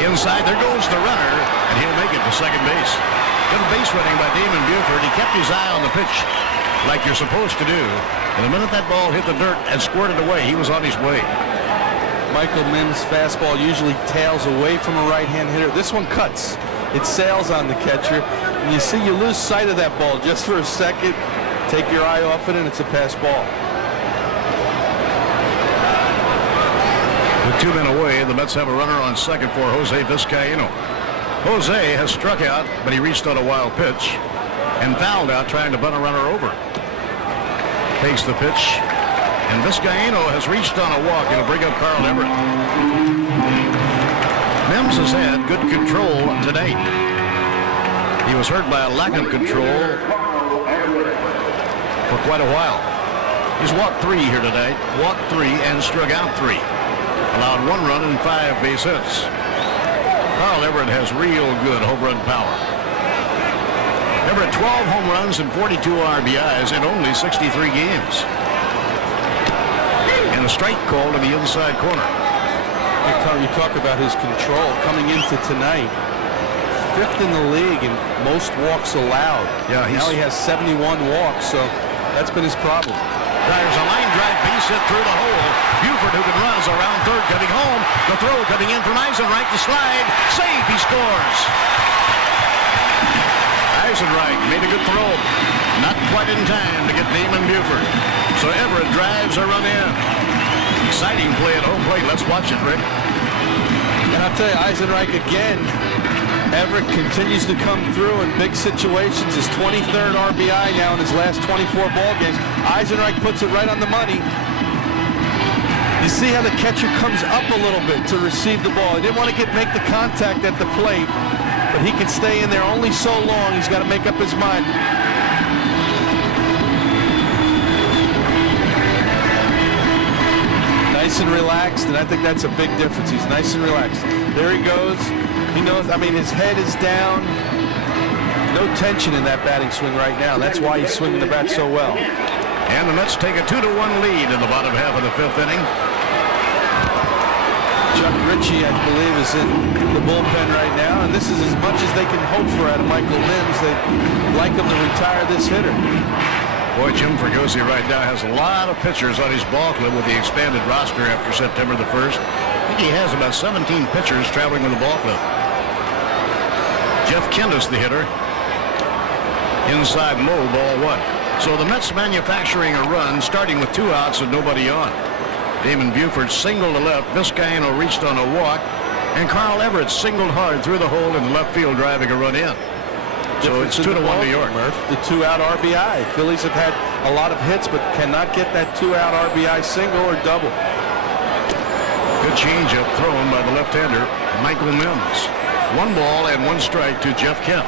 Inside, there goes the runner, and he'll make it to second base. Good base running by Damon Buford. He kept his eye on the pitch like you're supposed to do. And the minute that ball hit the dirt and squirted away, he was on his way. Michael Mims' fastball usually tails away from a right-hand hitter. This one cuts. It sails on the catcher. And you see, you lose sight of that ball just for a second. Take your eye off it, and it's a pass ball. With 2 men away, the Mets have a runner on second for Jose Vizcaíno. Jose has struck out, but he reached on a wild pitch and fouled out trying to bunt a runner over. Takes the pitch, and Vizcaíno has reached on a walk. It'll bring up Carl Everett. Mims has had good control tonight. He was hurt by a lack of control for quite a while. He's walked 3 here tonight, walked 3 and struck out 3. Allowed 1 run and 5 base hits. Carl Everett has real good home run power. Everett 12 home runs and 42 RBIs in only 63 games. And a strike call to the inside corner. You talk about his control coming into tonight. 5th in the league in most walks allowed. Yeah, now he has 71 walks, so that's been his problem. There's a line drive base hit through the hole. Buford, who can run, is around third, coming home. The throw coming in from Eisenreich to slide. Safe, he scores. Eisenreich made a good throw. Not quite in time to get Damon Buford. So Everett drives a run in. Exciting play at home plate. Let's watch it, Rick. And I'll tell you, Eisenreich again. Everett continues to come through in big situations. His 23rd RBI now in his last 24 ball games. Eisenreich puts it right on the money. You see how the catcher comes up a little bit to receive the ball. He didn't want to make the contact at the plate, but he can stay in there only so long. He's got to make up his mind. Nice and relaxed, and I think that's a big difference. He's nice and relaxed. There he goes. He knows, I mean, his head is down. No tension in that batting swing right now. That's why he's swinging the bat so well. And the Mets take a 2-1 lead in the bottom half of the fifth inning. Chuck Ritchie, I believe, is in the bullpen right now, and this is as much as they can hope for out of Michael Limbs. They'd like him to retire this hitter. Boy, Jim Fregosi right now has a lot of pitchers on his ball club with the expanded roster after September the 1st. I think he has about 17 pitchers traveling with the ball club. Jeff Kent is the hitter. Inside low, ball one. So the Mets manufacturing a run, starting with 2 outs and nobody on. Damon Buford singled to left. Vizcaino reached on a walk. And Carl Everett singled hard through the hole in left field, driving a run in. So it's 2-1 New York. Murph, the 2-out RBI. Phillies have had a lot of hits, but cannot get that 2-out RBI single or double. Good changeup thrown by the left-hander, Michael Mims. 1 ball and 1 strike to Jeff Kent.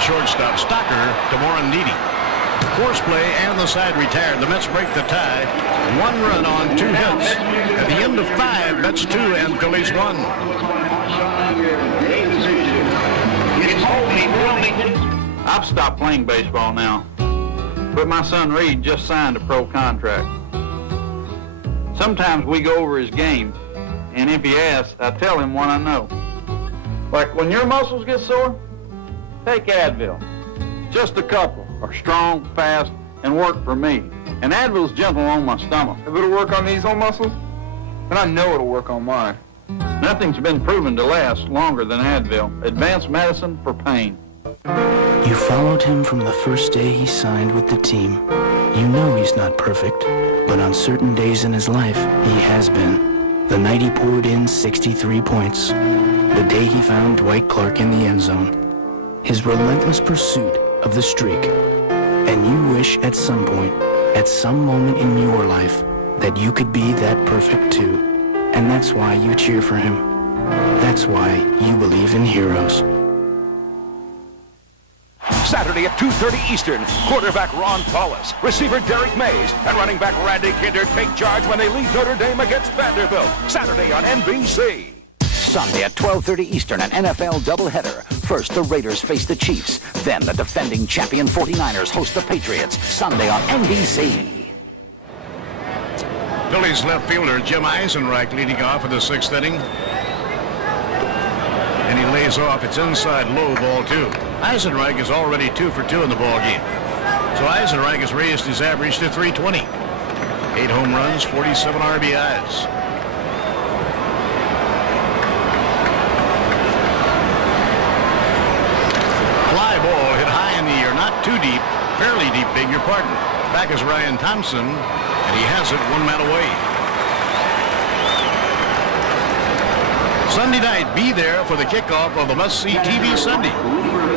Shortstop Stocker to Morandini. Force play and the side retired. The Mets break the tie. 1 run on 2 hits. At the end of 5, Mets 2 and Phillies 1. I've stopped playing baseball now, but my son Reed just signed a pro contract. Sometimes we go over his game, and if he asks, I tell him what I know. Like when your muscles get sore, take Advil. Just a couple are strong, fast, and work for me. And Advil's gentle on my stomach. If it'll work on these old muscles, then I know it'll work on mine. Nothing's been proven to last longer than Advil. Advanced medicine for pain. You followed him from the first day he signed with the team. You know he's not perfect, but on certain days in his life, he has been. The night he poured in 63 points. The day he found Dwight Clark in the end zone. His relentless pursuit of the streak. And you wish at some point, at some moment in your life, that you could be that perfect too. And that's why you cheer for him. That's why you believe in heroes. Saturday at 2:30 Eastern, quarterback Ron Paulus, receiver Derek Mays, and running back Randy Kinder take charge when they lead Notre Dame against Vanderbilt. Saturday on NBC. Sunday at 12:30 Eastern, an NFL doubleheader. First, the Raiders face the Chiefs. Then, the defending champion 49ers host the Patriots. Sunday on NBC. Phillies left fielder Jim Eisenreich leading off in the 6th inning. And he lays off. It's inside low, ball 2. Eisenreich is already 2 for 2 in the ball game. So Eisenreich has raised his average to 320. 8 home runs, 47 RBIs. Ball hit high in the air, not too deep, fairly deep, beg your pardon. Back is Ryan Thompson, and he has it 1 man away. Sunday night, be there for the kickoff of the must-see TV Sunday.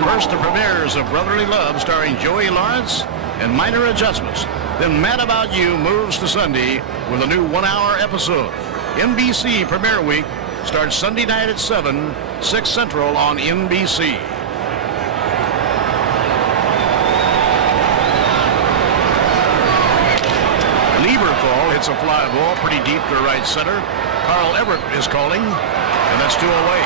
First, the premieres of Brotherly Love, starring Joey Lawrence, and Minor Adjustments. Then Mad About You moves to Sunday with a new 1-hour episode. NBC Premiere Week starts Sunday night at 7, 6 Central on NBC. It's a fly ball pretty deep to right center. Carl Everett is calling, and that's 2 away.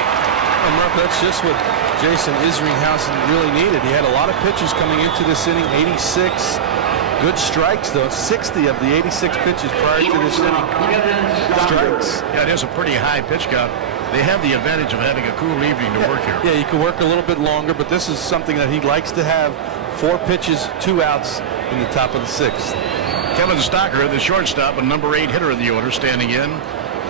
Well, Murph, that's just what Jason Isringhausen really needed. He had a lot of pitches coming into this inning, 86 good strikes, though. 60 of the 86 pitches prior to this inning. Strikes. Yeah, it is a pretty high pitch count. They have the advantage of having a cool evening to work here. Yeah, you can work a little bit longer, but this is something that he likes to have. 4 pitches, 2 outs in the top of the 6th. Kevin Stocker, the shortstop and number 8 hitter of the order, standing in.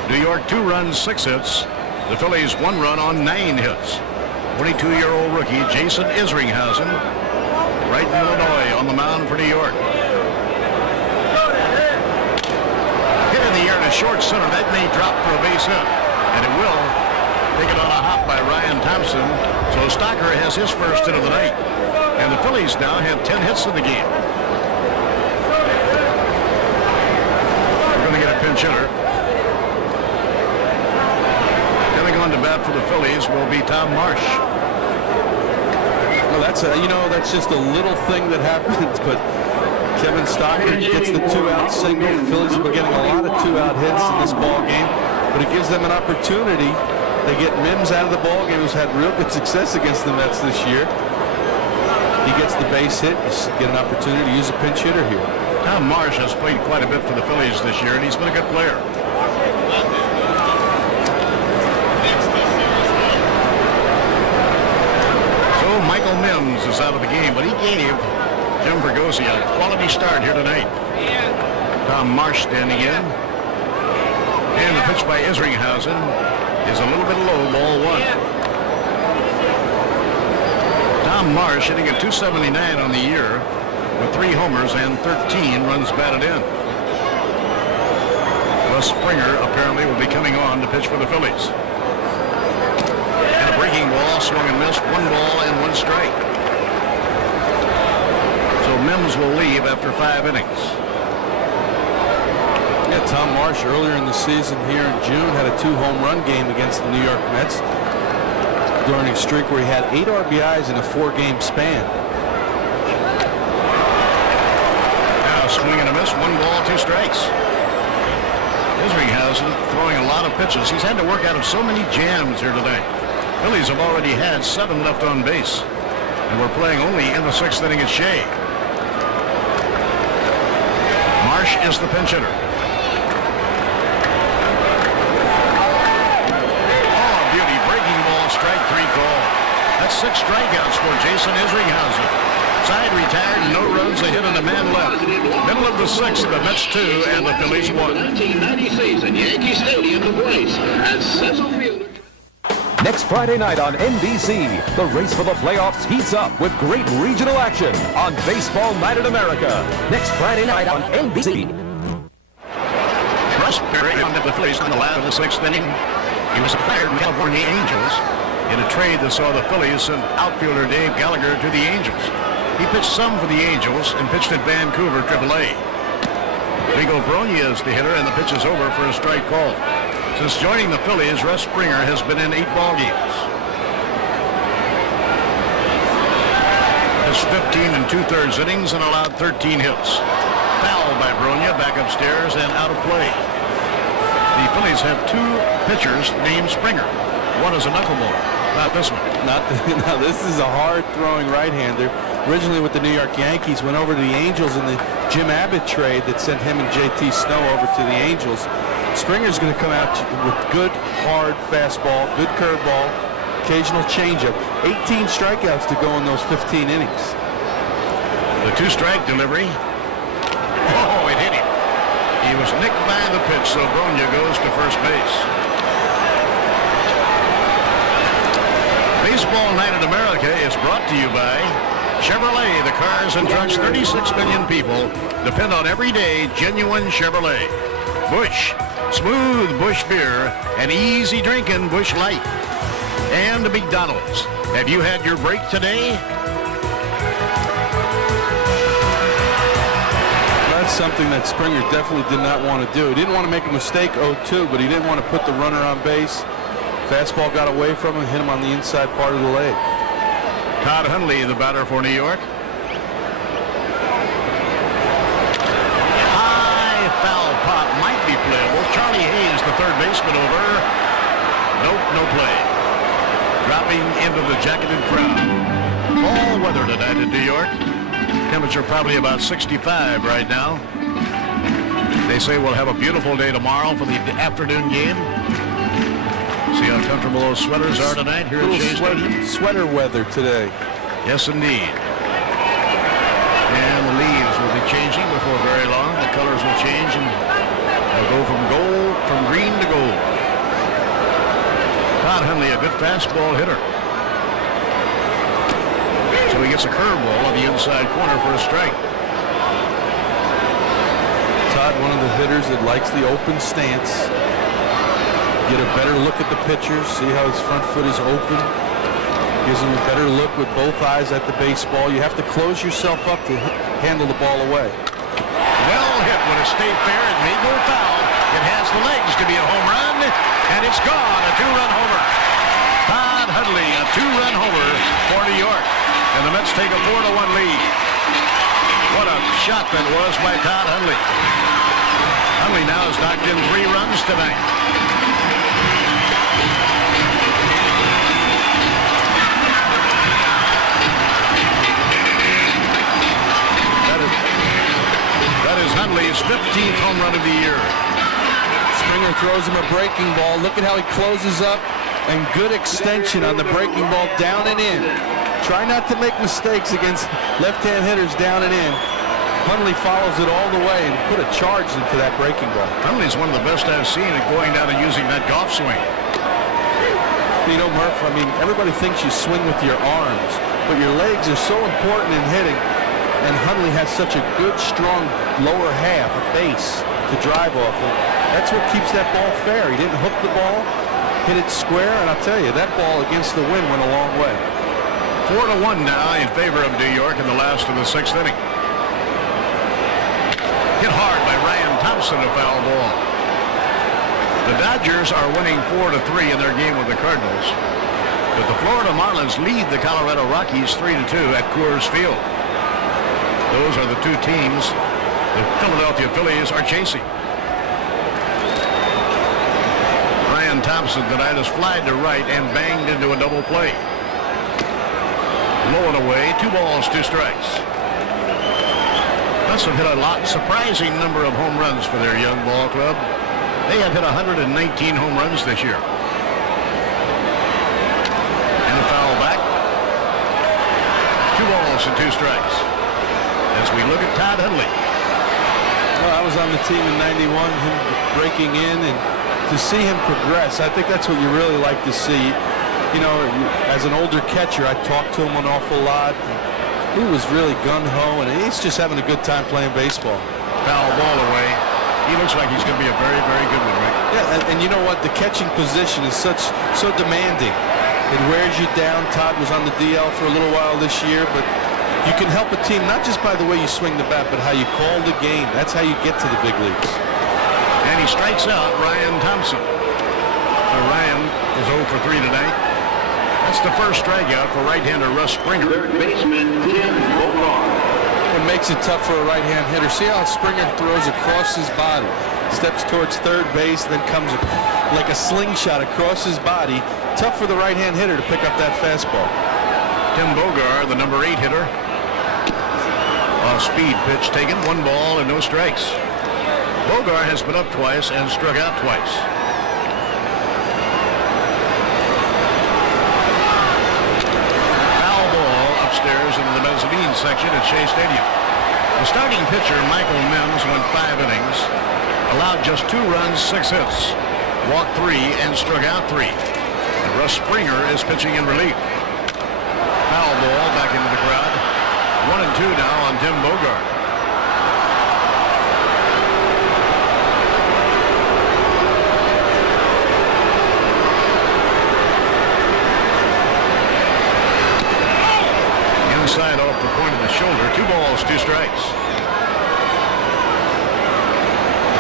New York 2 runs, 6 hits. The Phillies 1 run on 9 hits. 22-year-old rookie Jason Isringhausen, right in Illinois, on the mound for New York. Hit in the air to short center. That may drop for a base hit, and it will. Taken on a hop by Ryan Thompson. So Stocker has his first hit of the night. And the Phillies now have 10 hits in the game. We're going to get a pinch hitter. Coming on to bat for the Phillies will be Tom Marsh. Well, that's just a little thing that happens, but Kevin Stocker gets the 2-out single. The Phillies have been getting a lot of 2-out hits in this ball game, but it gives them an opportunity. They get Mims out of the ball game, who's had real good success against the Mets this year. He gets the base hit. You get an opportunity to use a pinch hitter here. Tom Marsh has played quite a bit for the Phillies this year, and he's been a good player. So Michael Mims is out of the game, but he gave Jim Fregosi a quality start here tonight. Tom Marsh standing in. And the pitch by Isringhausen is a little bit low, ball 1. Tom Marsh hitting at .279 on the year with 3 homers and 13 runs batted in. Russ Springer apparently will be coming on to pitch for the Phillies. And a breaking ball, swung and missed, 1 ball and 1 strike. So Mims will leave after 5 innings. Yeah, Tom Marsh earlier in the season here in June had a 2-home run game against the New York Mets during a streak where he had 8 RBIs in a 4-game span. Now swing and a miss, 1 ball, 2 strikes. Isringhausen throwing a lot of pitches. He's had to work out of so many jams here tonight. Phillies have already had 7 left on base, and we're playing only in the 6th inning at Shea. Marsh is the pinch hitter. Strike 3 call. That's 6 strikeouts for Jason Isringhausen. Side retired, no runs, a hit and a man left. Middle of the 6th, the Mets 2 and the Phillies 1. 1990 season, Yankee Stadium, the place, as center fielder. Next Friday night on NBC, the race for the playoffs heats up with great regional action on Baseball Night in America. Next Friday night on NBC. Russ Berry on the Phillies on the last of the 6th inning. He was acquired from California Angels in a trade that saw the Phillies send outfielder Dave Gallagher to the Angels. He pitched some for the Angels and pitched at Vancouver AAA. Rigo Bronya is the hitter, and the pitch is over for a strike call. Since joining the Phillies, Russ Springer has been in 8 ball games. Has 15 2/3 innings and allowed 13 hits. Foul by Bronya, back upstairs and out of play. The Phillies have 2 pitchers named Springer. One is a knuckleballer. Not this one. Now this is a hard-throwing right-hander. Originally with the New York Yankees, went over to the Angels in the Jim Abbott trade that sent him and JT Snow over to the Angels. Springer's going to come out with good, hard fastball, good curveball, occasional changeup. 18 strikeouts to go in those 15 innings. The 2-strike delivery. Oh, it hit him. He was nicked by the pitch, so Bronya goes to first base. Baseball Night in America is brought to you by Chevrolet. The cars and trucks, 36 million people depend on everyday genuine Chevrolet. Busch, smooth Busch beer and easy drinking Busch Light. And McDonald's. Have you had your break today? That's something that Springer definitely did not want to do. He didn't want to make a mistake 0-2, but he didn't want to put the runner on base. Fastball got away from him, hit him on the inside part of the leg. Todd Hundley, the batter for New York. High foul pop might be playable. Charlie Hayes, the third baseman, over. Nope, no play. Dropping into the jacketed crowd. Fall weather tonight in New York. Temperature probably about 65 right now. They say we'll have a beautiful day tomorrow for the afternoon game. See how comfortable those sweaters are tonight here at Shea Stadium? Sweater weather today. Yes, indeed. And the leaves will be changing before very long. The colors will change and they'll go from green to gold. Todd Hundley, a good fastball hitter. So he gets a curveball on the inside corner for a strike. Todd, one of the hitters that likes the open stance. Get a better look at the pitcher, see how his front foot is open. Gives him a better look with both eyes at the baseball. You have to close yourself up to handle the ball away. Well hit, would have stayed fair. It may go foul. It has the legs to be a home run, and it's gone. A two-run homer. Todd Hundley, a two-run homer for New York. And the Mets take a 4-1 lead. What a shot that was by Todd Hundley. Hundley now has knocked in 3 runs tonight. That is Hundley's 15th home run of the year. Springer throws him a breaking ball. Look at how he closes up, and good extension on the breaking ball down and in. Try not to make mistakes against left-hand hitters down and in. Hundley follows it all the way and put a charge into that breaking ball. Hundley's one of the best I've seen at going down and using that golf swing. You know, Murph, I mean, everybody thinks you swing with your arms, but your legs are so important in hitting, and Hundley has such a good, strong lower half, a base, to drive off of. That's what keeps that ball fair. He didn't hook the ball, hit it square, and I'll tell you, that ball against the wind went a long way. 4-1 now in favor of New York in the last of the 6th inning. Hit hard by Ryan Thompson, a foul ball. The Dodgers are winning 4-3 in their game with the Cardinals, but the Florida Marlins lead the Colorado Rockies 3-2 at Coors Field. Those are the 2 teams the Philadelphia Phillies are chasing. Ryan Thompson tonight has flied to right and banged into a double play. Low and away, 2 balls, 2 strikes. Mets have hit a surprising number of home runs for their young ball club. They have hit 119 home runs this year. And a foul back. 2 balls and 2 strikes. As we look at Todd Hundley. Well, I was on the team in '91, him breaking in, and to see him progress, I think that's what you really like to see. You know, as an older catcher, I talked to him an awful lot. He was really gun-ho, and he's just having a good time playing baseball. Foul ball away. He looks like he's going to be a very, very good one, Rick. Yeah, and you know what? The catching position is so demanding. It wears you down. Todd was on the DL for a little while this year, but you can help a team not just by the way you swing the bat, but how you call the game. That's how you get to the big leagues. And he strikes out Ryan Thompson. So Ryan is 0 for 3 tonight. That's the first strikeout for right-hander Russ Springer. Third baseman Tim Bogart. It makes it tough for a right-hand hitter. See how Springer throws across his body, steps towards third base, then comes like a slingshot across his body. Tough for the right-hand hitter to pick up that fastball. Tim Bogart, the number 8 hitter. Off-speed pitch taken, 1 ball and no strikes. Bogart has been up twice and struck out twice. Foul ball upstairs in the mezzanine section at Shea Stadium. The starting pitcher, Michael Mims, went 5 innings, allowed just 2 runs, 6 hits, walked 3 and struck out 3. And Russ Springer is pitching in relief. Foul ball back into the crowd. 1-2 now on Tim Bogart. Inside off the point of the shoulder. 2 balls, 2 strikes.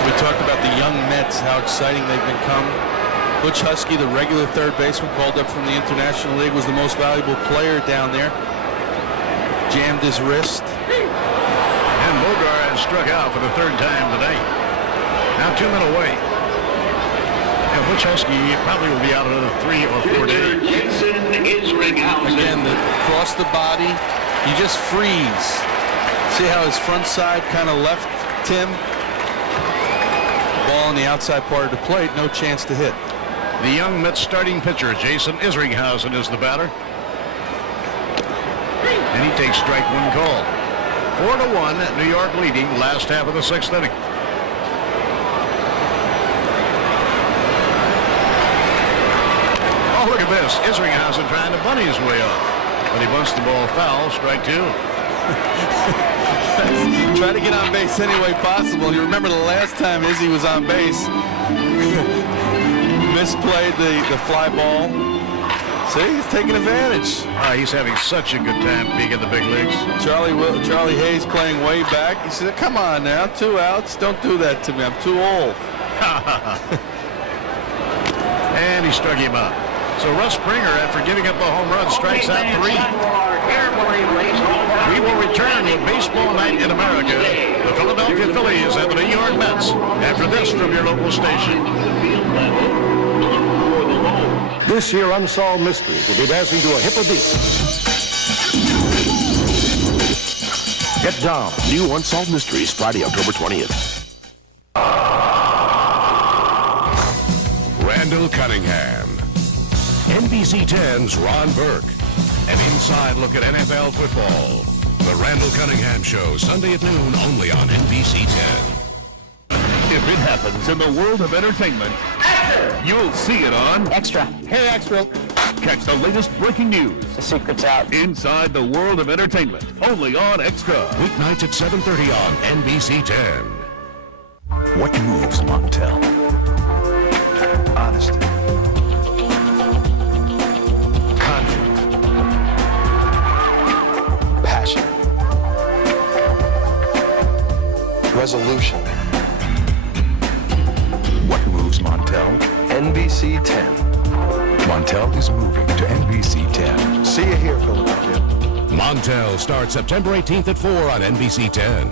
We talked about the young Mets, how exciting they've become. Butch Husky, the regular third baseman called up from the International League, was the most valuable player down there. Jammed his wrist. And Bogart has struck out for the 3rd time tonight. Now 2 men away. And Butch Husky probably will be out another 3 or 4 days. Again, across the body, you just freeze. See how his front side kind of left Tim? Ball on the outside part of the plate, no chance to hit. The young Mets starting pitcher, Jason Isringhausen, is the batter. And he takes strike one call. 4-1, New York leading last half of the 6th inning. Oh, look at this. Isringhausen trying to bunt his way up. But he bunts the ball foul, strike 2. Try to get on base any way possible. You remember the last time Izzy was on base. Misplayed the fly ball. See, he's taking advantage. He's having such a good time being in the big leagues. Charlie Hayes playing way back. He said, come on now, 2 outs. Don't do that to me. I'm too old. And he struck him out. So Russ Springer, after giving up the home run, strikes out 3. We will return with Baseball Night in America, the Philadelphia Phillies and the New York Mets, after this from your local station. This year, Unsolved Mysteries will be dancing to a hipper beat. Get down. New Unsolved Mysteries, Friday, October 20th. Randall Cunningham. NBC 10's Ron Burke. An inside look at NFL football. The Randall Cunningham Show, Sunday at noon, only on NBC 10. If it happens in the world of entertainment, you'll see it on Extra. Hey, Extra. Catch the latest breaking news. The secret's out. Inside the world of entertainment, only on Extra. Weeknights at 7:30 on NBC 10. What moves Montel? Honesty. Confidence. Passion. Resolution. What moves Montel? NBC 10. Montel is moving to NBC 10. See you here, Philadelphia. Montel starts September 18th at 4 on NBC 10.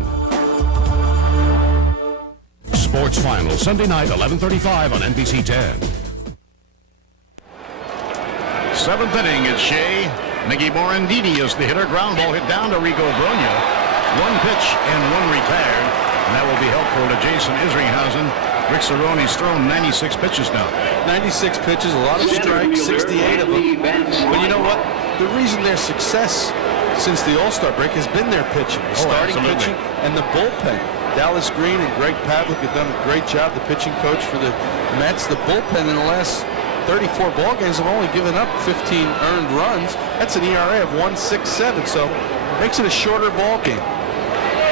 Sports Final, Sunday night, 11:35 on NBC 10. 7th inning, it's Shea. Mickey Morandini is the hitter. Ground ball hit down to Rico Brogna. 1 pitch and 1 retired. And that will be helpful to Jason Isringhausen. Rick Cerrone's thrown 96 pitches now. 96 pitches, a lot of strikes, 68 of them. But you know what? The reason their success since the All-Star break has been their pitching. The starting pitching and the bullpen. Dallas Green and Greg Pavlik have done a great job, the pitching coach for the Mets. The bullpen in the last 34 ball games have only given up 15 earned runs. That's an ERA of 1.67, so it makes it a shorter ball game.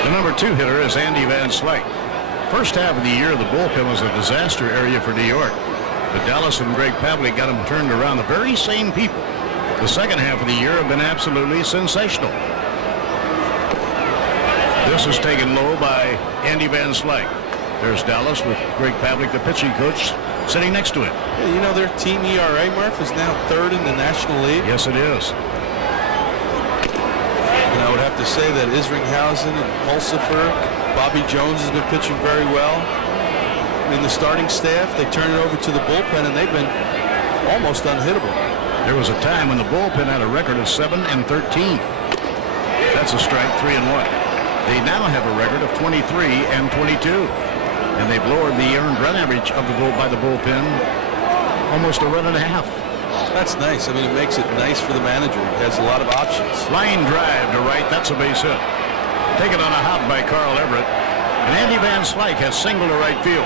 The number 2 hitter is Andy Van Slyke. First half of the year, the bullpen was a disaster area for New York. But Dallas and Greg Pavlik got them turned around. The very same people. The second half of the year have been absolutely sensational. This is taken low by Andy Van Slyke. There's Dallas with Greg Pavlik, the pitching coach, sitting next to him. Yeah, you know, their team ERA, Murph, is now 3rd in the National League. Yes, it is. And I would have to say that Isringhausen and Pulsifer, Bobby Jones has been pitching very well. In the starting staff, they turn it over to the bullpen, and they've been almost unhittable. There was a time when the bullpen had a record of 7-13. That's a strike, 3-1. They now have a record of 23-22. And they've lowered the earned run average of by the bullpen almost a run and a half. That's nice. I mean, it makes it nice for the manager. He has a lot of options. Line drive to right. That's a base hit. Taken on a hop by Carl Everett. And Andy Van Slyke has single to right field.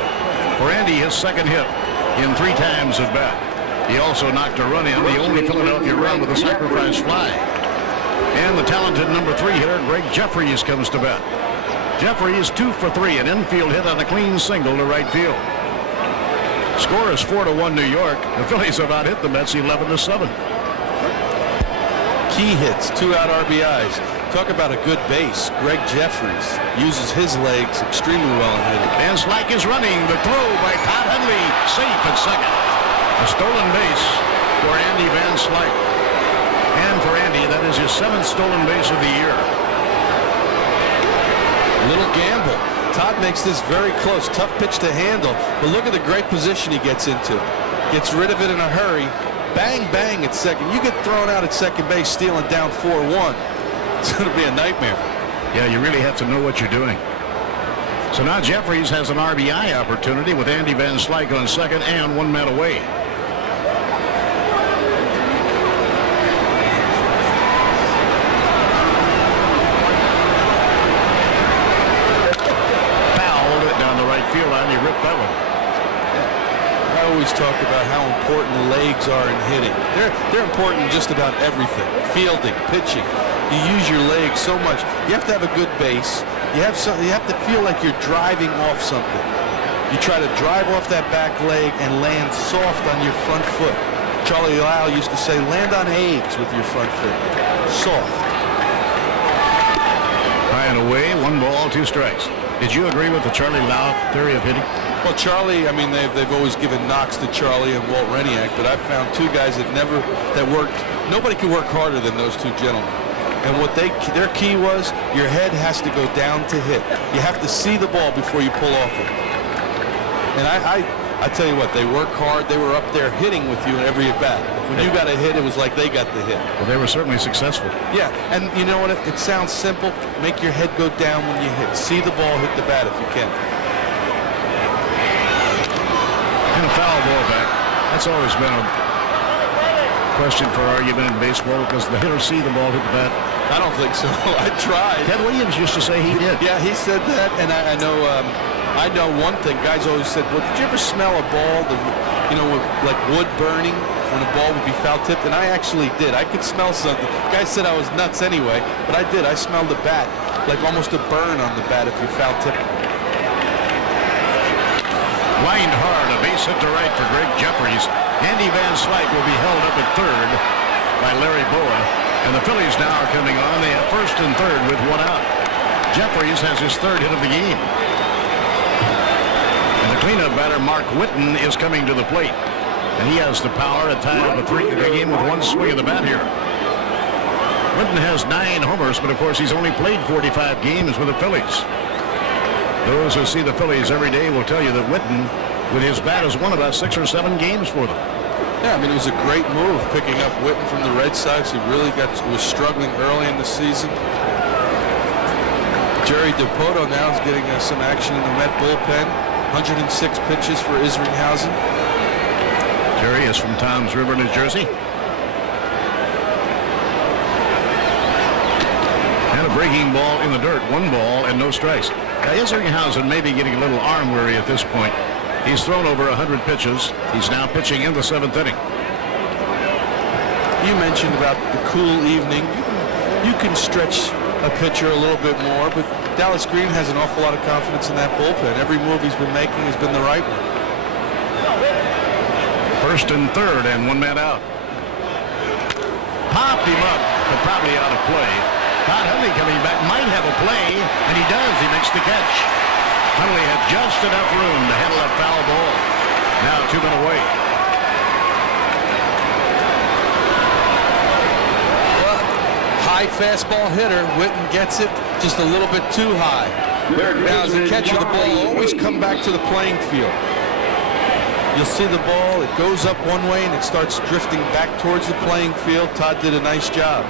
For Andy, his second hit in 3 times at bat. He also knocked a run in, the only Philadelphia run with a sacrifice fly. And the talented number 3 hitter, Greg Jeffries, comes to bat. Jeffries 2 for 3, an infield hit on a clean single to right field. Score is 4-1 New York. The Phillies have out hit the Mets 11-7. Key hits, 2-out RBIs. Talk about a good base. Greg Jeffries uses his legs extremely well in hitting. Van Slyke is running. The throw by Todd Hundley, safe at second. A stolen base for Andy Van Slyke. And for Andy, that is his 7th stolen base of the year. Little gamble. Todd makes this very close. Tough pitch to handle. But look at the great position he gets into. Gets rid of it in a hurry. Bang, bang at second. You get thrown out at second base stealing down 4-1. It's going to be a nightmare. Yeah, you really have to know what you're doing. So now Jeffries has an RBI opportunity with Andy Van Slyke on second and 1 man away. that one. I always talk about how important legs are in hitting. They're important in just about everything. Fielding, pitching. You use your legs so much. You have to have a good base. You have to feel like you're driving off something. You try to drive off that back leg and land soft on your front foot. Charlie Lau used to say, land on eggs with your front foot. Soft. High and away, 1 ball, 2 strikes. Did you agree with the Charlie Lau theory of hitting? Well, Charlie, I mean, they've always given knocks to Charlie and Walt Reniak, but I've found 2 guys that worked. Nobody can work harder than those 2 gentlemen. And what their key was, your head has to go down to hit. You have to see the ball before you pull off it. And I tell you what, they work hard. They were up there hitting with you in every at bat. When you got a hit, it was like they got the hit. Well, they were certainly successful. Yeah, and you know what? It sounds simple. Make your head go down when you hit. See the ball hit the bat if you can. And a foul ball back. That's always been a question for argument in baseball. Does the hitter see the ball hit the bat? I don't think so. I tried. Ted Williams used to say he did. Yeah, he said that, and I know one thing. Guys always said, well, did you ever smell a ball, like wood burning when a ball would be foul tipped? And I actually did. I could smell something. Guys said I was nuts anyway, but I did. I smelled the bat, like almost a burn on the bat if you foul tipped it. Lined hard, a base hit to right for Greg Jeffries. Andy Van Slyke will be held up at third by Larry Boa. And the Phillies now are coming on. They have first and third with 1 out. Jeffries has his 3rd hit of the game. And the cleanup batter, Mark Whitten, is coming to the plate. And he has the power to tie up a game with 1 swing of the bat here. Whitten has 9 homers, but of course he's only played 45 games with the Phillies. Those who see the Phillies every day will tell you that Whitten, with his bat, has won about 6 or 7 games for them. Yeah, I mean, it was a great move picking up Whitten from the Red Sox. He really was struggling early in the season. Jerry DiPoto now is getting some action in the Met bullpen. 106 pitches for Isringhausen. Jerry is from Toms River, New Jersey. And a breaking ball in the dirt. 1 ball and no strikes. Now, Isringhausen may be getting a little arm weary at this point. He's thrown over 100 pitches. He's now pitching in the 7th inning. You mentioned about the cool evening. You can stretch a pitcher a little bit more, but Dallas Green has an awful lot of confidence in that bullpen. Every move he's been making has been the right one. First and third and 1 man out. Popped him up, but probably out of play. Todd Hundley coming back, might have a play, and he does. He makes the catch. Hundley had just enough room to handle that foul ball. Now 2 men away. Well, high fastball hitter. Whitten gets it just a little bit too high. Now, as a catcher, the ball will always come back to the playing field. You'll see the ball, it goes up one way and it starts drifting back towards the playing field. Todd did a nice job.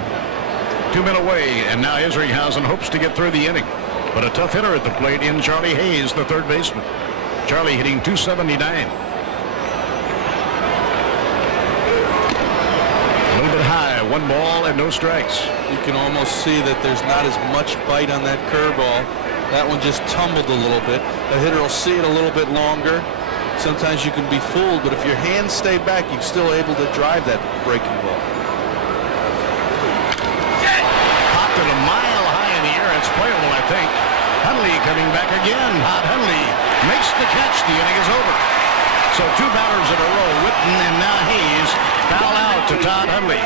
2 men away, and now Isringhausen hopes to get through the inning. But a tough hitter at the plate in Charlie Hayes, the 3rd baseman. Charlie hitting .279. A little bit high, 1 ball and no strikes. You can almost see that there's not as much bite on that curveball. That one just tumbled a little bit. The hitter will see it a little bit longer. Sometimes you can be fooled, but if your hands stay back, you're still able to drive that breaking ball. Popped it a mile high in the air. It's playable, I think. Hundley coming back again. Todd Hundley makes the catch. The inning is over. So 2 batters in a row, Whitten and now Hayes, foul out to Todd Hundley.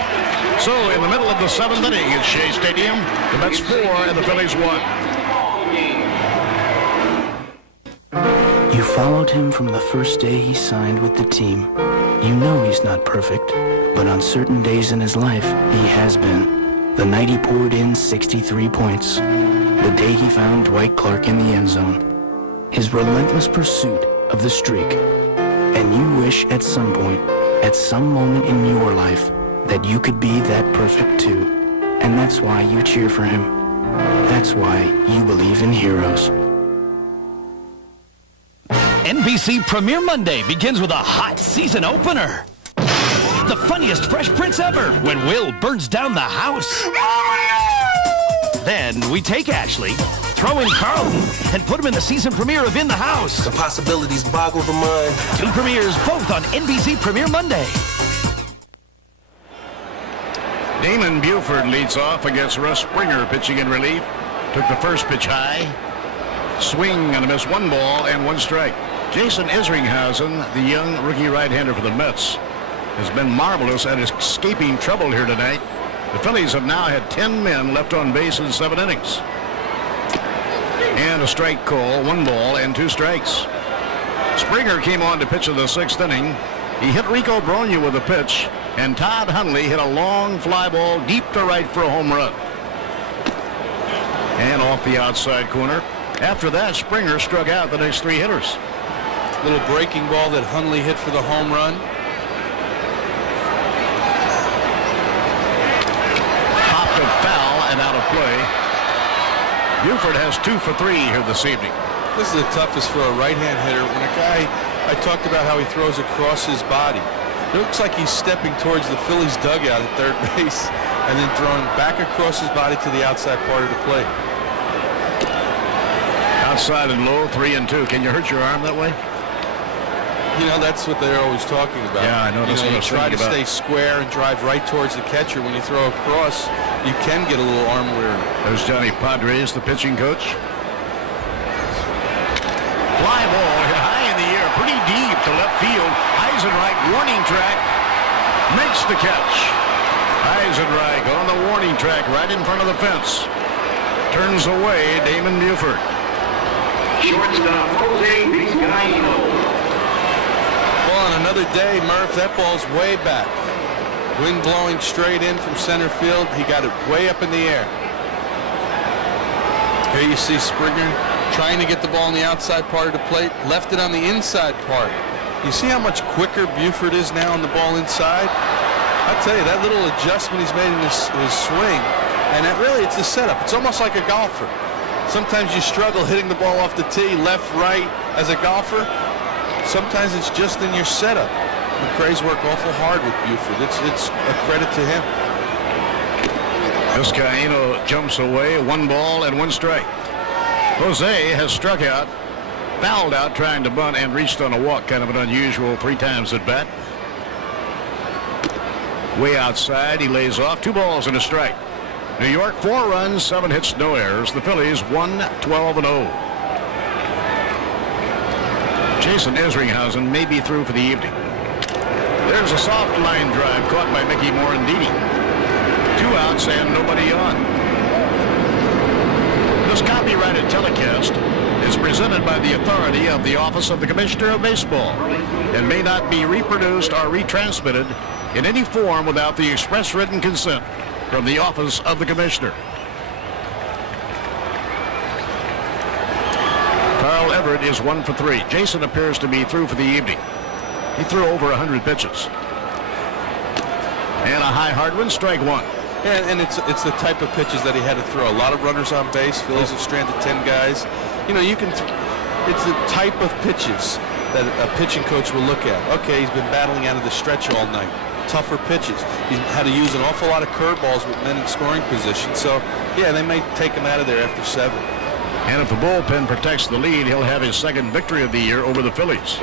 So in the middle of the 7th inning at Shea Stadium, the Mets 4 and the Phillies 1. You followed him from the first day he signed with the team. You know he's not perfect, but on certain days in his life, he has been. The night he poured in 63 points. The day he found Dwight Clark in the end zone. His relentless pursuit of the streak. And you wish at some point, at some moment in your life, that you could be that perfect too. And that's why you cheer for him. That's why you believe in heroes. NBC Premiere Monday begins with a hot season opener. The funniest Fresh Prince ever when Will burns down the house. Then we take Ashley throw in Carlton and put him in the season premiere of In the House. The possibilities boggle the mind. 2 premieres, both on NBC Premiere Monday. Damon Buford leads off against Russ Springer pitching in relief. Took the first pitch high. Swing and a miss, 1 ball and 1 strike. Jason Isringhausen, the young rookie right-hander for the Mets, has been marvelous at escaping trouble here tonight. The Phillies have now had 10 men left on base in 7 innings. And a strike call, 1 ball and 2 strikes. Springer came on to pitch in the 6th inning. He hit Rico Brogna with a pitch, and Todd Hundley hit a long fly ball deep to right for a home run. And off the outside corner. After that, Springer struck out the next 3 hitters. Little breaking ball that Hundley hit for the home run. Popped a foul and out of play. Buford has 2 for 3 here this evening. This is the toughest for a right-hand hitter. When a guy, I talked about how he throws across his body. It looks like he's stepping towards the Phillies dugout at third base and then throwing back across his body to the outside part of the plate. Outside and low, 3-2. Can you hurt your arm that way? You know, that's what they're always talking about. Yeah, I know. That's what I was try to thinking about. stay square and drive right towards the catcher. When you throw across, you can get a little arm wear. There's Johnny Padres, the pitching coach. Fly ball hit high in the air, pretty deep to left field. Eisenreich, warning track, makes the catch. Eisenreich on the warning track right in front of the fence. Turns away Damon Buford. Shortstop Jose Vizcaíno. Well, on another day, Murph, that ball's way back. Wind blowing straight in from center field. He got it way up in the air. Here you see Springer trying to get the ball on the outside part of the plate. Left it on the inside part. You see how much quicker Buford is now on the ball inside? I'll tell you, that little adjustment he's made in his swing, and that really, it's a setup. It's almost like a golfer. Sometimes you struggle hitting the ball off the tee, left, right, as a golfer. Sometimes it's just in your setup. McRae's worked awful hard with Buford. It's a credit to him. Vizcaíno jumps away, 1 ball and 1 strike. Jose has struck out, fouled out trying to bunt, and reached on a walk. Kind of an unusual 3 times at bat. Way outside, he lays off. 2 balls and a strike. New York, 4 runs, 7 hits, no errors. The Phillies 1-12-0. Jason Isringhausen may be through for the evening. There's a soft line drive caught by Mickey Morandini. 2 outs and nobody on. This copyrighted telecast is presented by the authority of the Office of the Commissioner of Baseball and may not be reproduced or retransmitted in any form without the express written consent from the Office of the Commissioner. Carl Everett is 1 for 3. Jason appears to be through for the evening. He threw over 100 pitches. And a high hard one, strike 1. And it's the type of pitches that he had to throw. A lot of runners on base. Phillies have stranded 10 guys. You know, it's the type of pitches that a pitching coach will look at. Okay, he's been battling out of the stretch all night. Tougher pitches. He's had to use an awful lot of curveballs with men in scoring position. So, yeah, they may take him out of there after 7. And if the bullpen protects the lead, he'll have his 2nd victory of the year over the Phillies.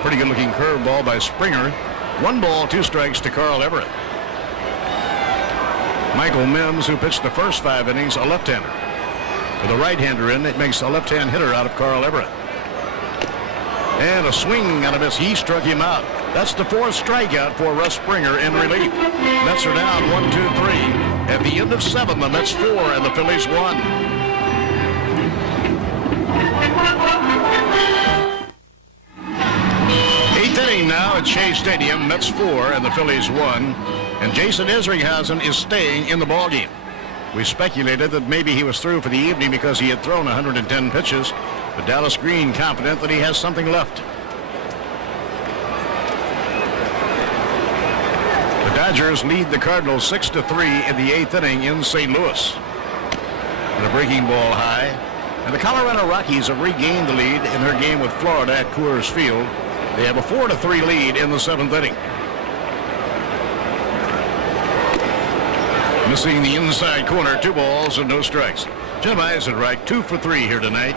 Pretty good-looking curveball by Springer. 1 ball, 2 strikes to Carl Everett. Michael Mims, who pitched the first 5 innings, a left-hander. With a right-hander in, it makes a left-hand hitter out of Carl Everett. And a swing and a miss. He struck him out. That's the 4th strikeout for Russ Springer in relief. Mets are down 1-2-3. At the end of 7, the Mets 4 and the Phillies 1. Eighth inning now at Shea Stadium. Mets 4 and the Phillies 1. And Jason Isringhausen is staying in the ballgame. We speculated that maybe he was through for the evening because he had thrown 110 pitches. But Dallas Green confident that he has something left. The Dodgers lead the Cardinals 6-3 in the 8th inning in St. Louis. And a breaking ball high. And the Colorado Rockies have regained the lead in their game with Florida at Coors Field. They have a 4-3 lead in the 7th inning. Missing the inside corner, 2 balls and no strikes. Jim Eisenreich, 2 for 3 here tonight.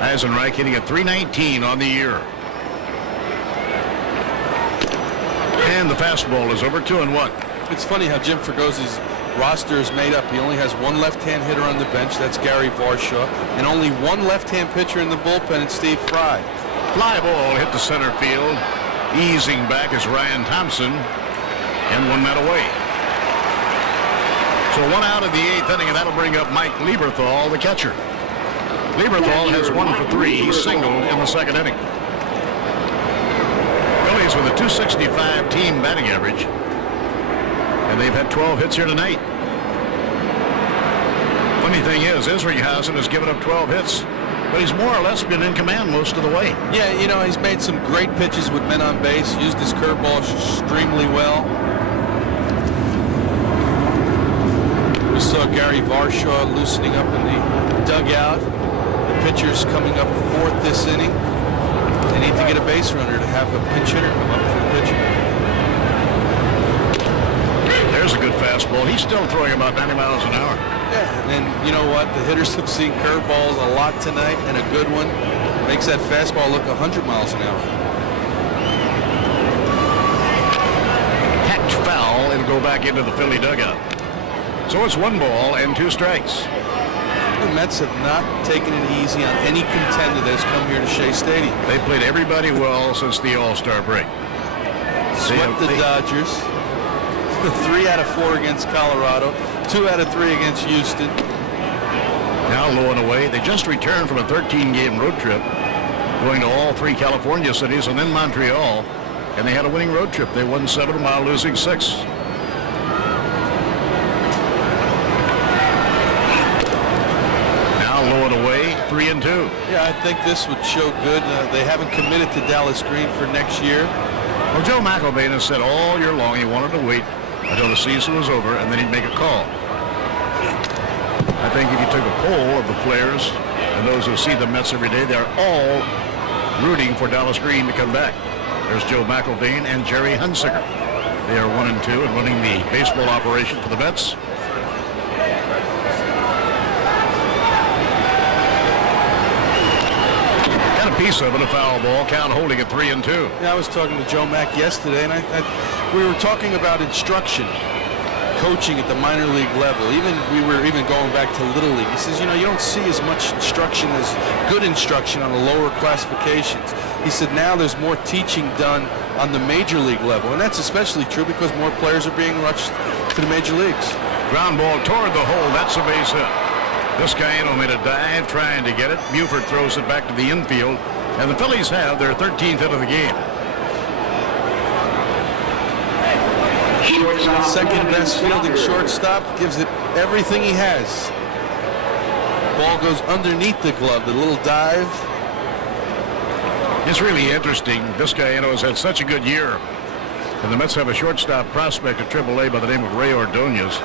Eisenreich hitting at .319 on the year. And the fastball is over, 2-1. It's funny how Jim Fragosi's roster is made up. He only has one left-hand hitter on the bench. That's Gary Varshaw. And only one left-hand pitcher in the bullpen, it's Steve Fry. Fly ball hit the center field. Easing back is Ryan Thompson. And 1 man away. So 1 out of the 8th inning, and that'll bring up Mike Lieberthal, the catcher. Lieberthal has 1 for 3. He singled in the 2nd inning. Phillies with a .265 team batting average. And they've had 12 hits here tonight. Funny thing is, Isringhausen has given up 12 hits, but he's more or less been in command most of the way. Yeah, you know, he's made some great pitches with men on base, used his curveball extremely well. We saw Gary Varshaw loosening up in the dugout. The pitcher's coming up 4th this inning. They need to get a base runner to have a pinch hitter come up for the pitcher. There's a good fastball. He's still throwing about 90 miles an hour. Yeah, and you know what? The hitters have seen curveballs a lot tonight, and a good one makes that fastball look 100 miles an hour. Hacked foul. It'll go back into the Philly dugout. So it's 1 ball and 2 strikes. The Mets have not taken it easy on any contender that has come here to Shea Stadium. They played everybody well since the All-Star break. Swept the Dodgers. 3 out of 4 against Colorado. 2 out of 3 against Houston. Now low and away. They just returned from a 13-game road trip, going to all 3 California cities and then Montreal. And they had a winning road trip. They won 7 while losing 6. Low and away, 3-2. Yeah, I think this would show good. They haven't committed to Dallas Green for next year. Well, Joe McElvain has said all year long he wanted to wait until the season was over and then he'd make a call. I think if you took a poll of the players and those who see the Mets every day, they're all rooting for Dallas Green to come back. There's Joe McElvain and Jerry Hunsicker. They are 1-2 and running the baseball operation for the Mets. Piece of it, a foul ball, count holding at 3-2. Yeah, I was talking to Joe Mack yesterday, and we were talking about instruction, coaching at the minor league level. We were even going back to Little League. He says, you know, you don't see as much instruction as good instruction on the lower classifications. He said now there's more teaching done on the major league level, and that's especially true because more players are being rushed to the major leagues. Ground ball toward the hole. That's a base hit. Vizcaino made a dive trying to get it. Buford throws it back to the infield, and the Phillies have their 13th hit of the game. Second best fielding shortstop, gives it everything he has. Ball goes underneath the glove, the little dive. It's really interesting. Vizcaino has had such a good year, and the Mets have a shortstop prospect at AAA by the name of Ray Ordonez.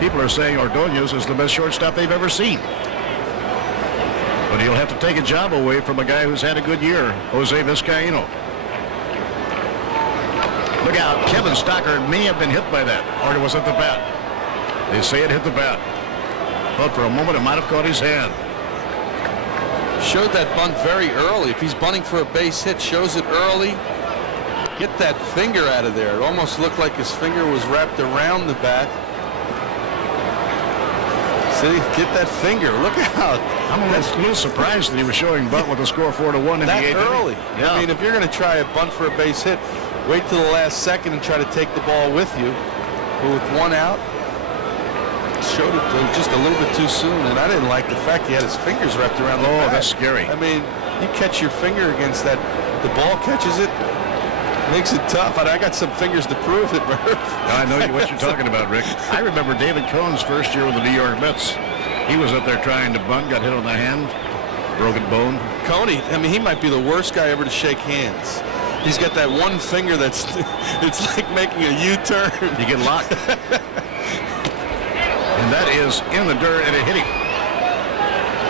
People are saying Ordonez is the best shortstop they've ever seen. But he'll have to take a job away from a guy who's had a good year, Jose Vizcaino. Look out, Kevin Stockard may have been hit by that, or was it the bat? They say it hit the bat. But for a moment, it might have caught his hand. Showed that bunt very early. If he's bunting for a base hit, shows it early. Get that finger out of there. It almost looked like his finger was wrapped around the bat. See, get that finger. Look out. I'm a little surprised that he was showing bunt with a score 4-1 in the 8th. That early. Yeah. I mean, if you're going to try a bunt for a base hit, wait till the last second and try to take the ball with you. But with 1 out, showed it just a little bit too soon, and I didn't like the fact he had his fingers wrapped around the bat. Oh, that's scary. I mean, you catch your finger against that, the ball catches it, makes it tough. I got some fingers to prove it, Murph. I know what you're talking about, Rick. I remember David Cohn's first year with the New York Mets. He was up there trying to bunt, got hit on the hand, broken bone. Coney, I mean, he might be the worst guy ever to shake hands. He's got that one finger that's, it's like making a U-turn. You get locked. And that is in the dirt, and it hit him.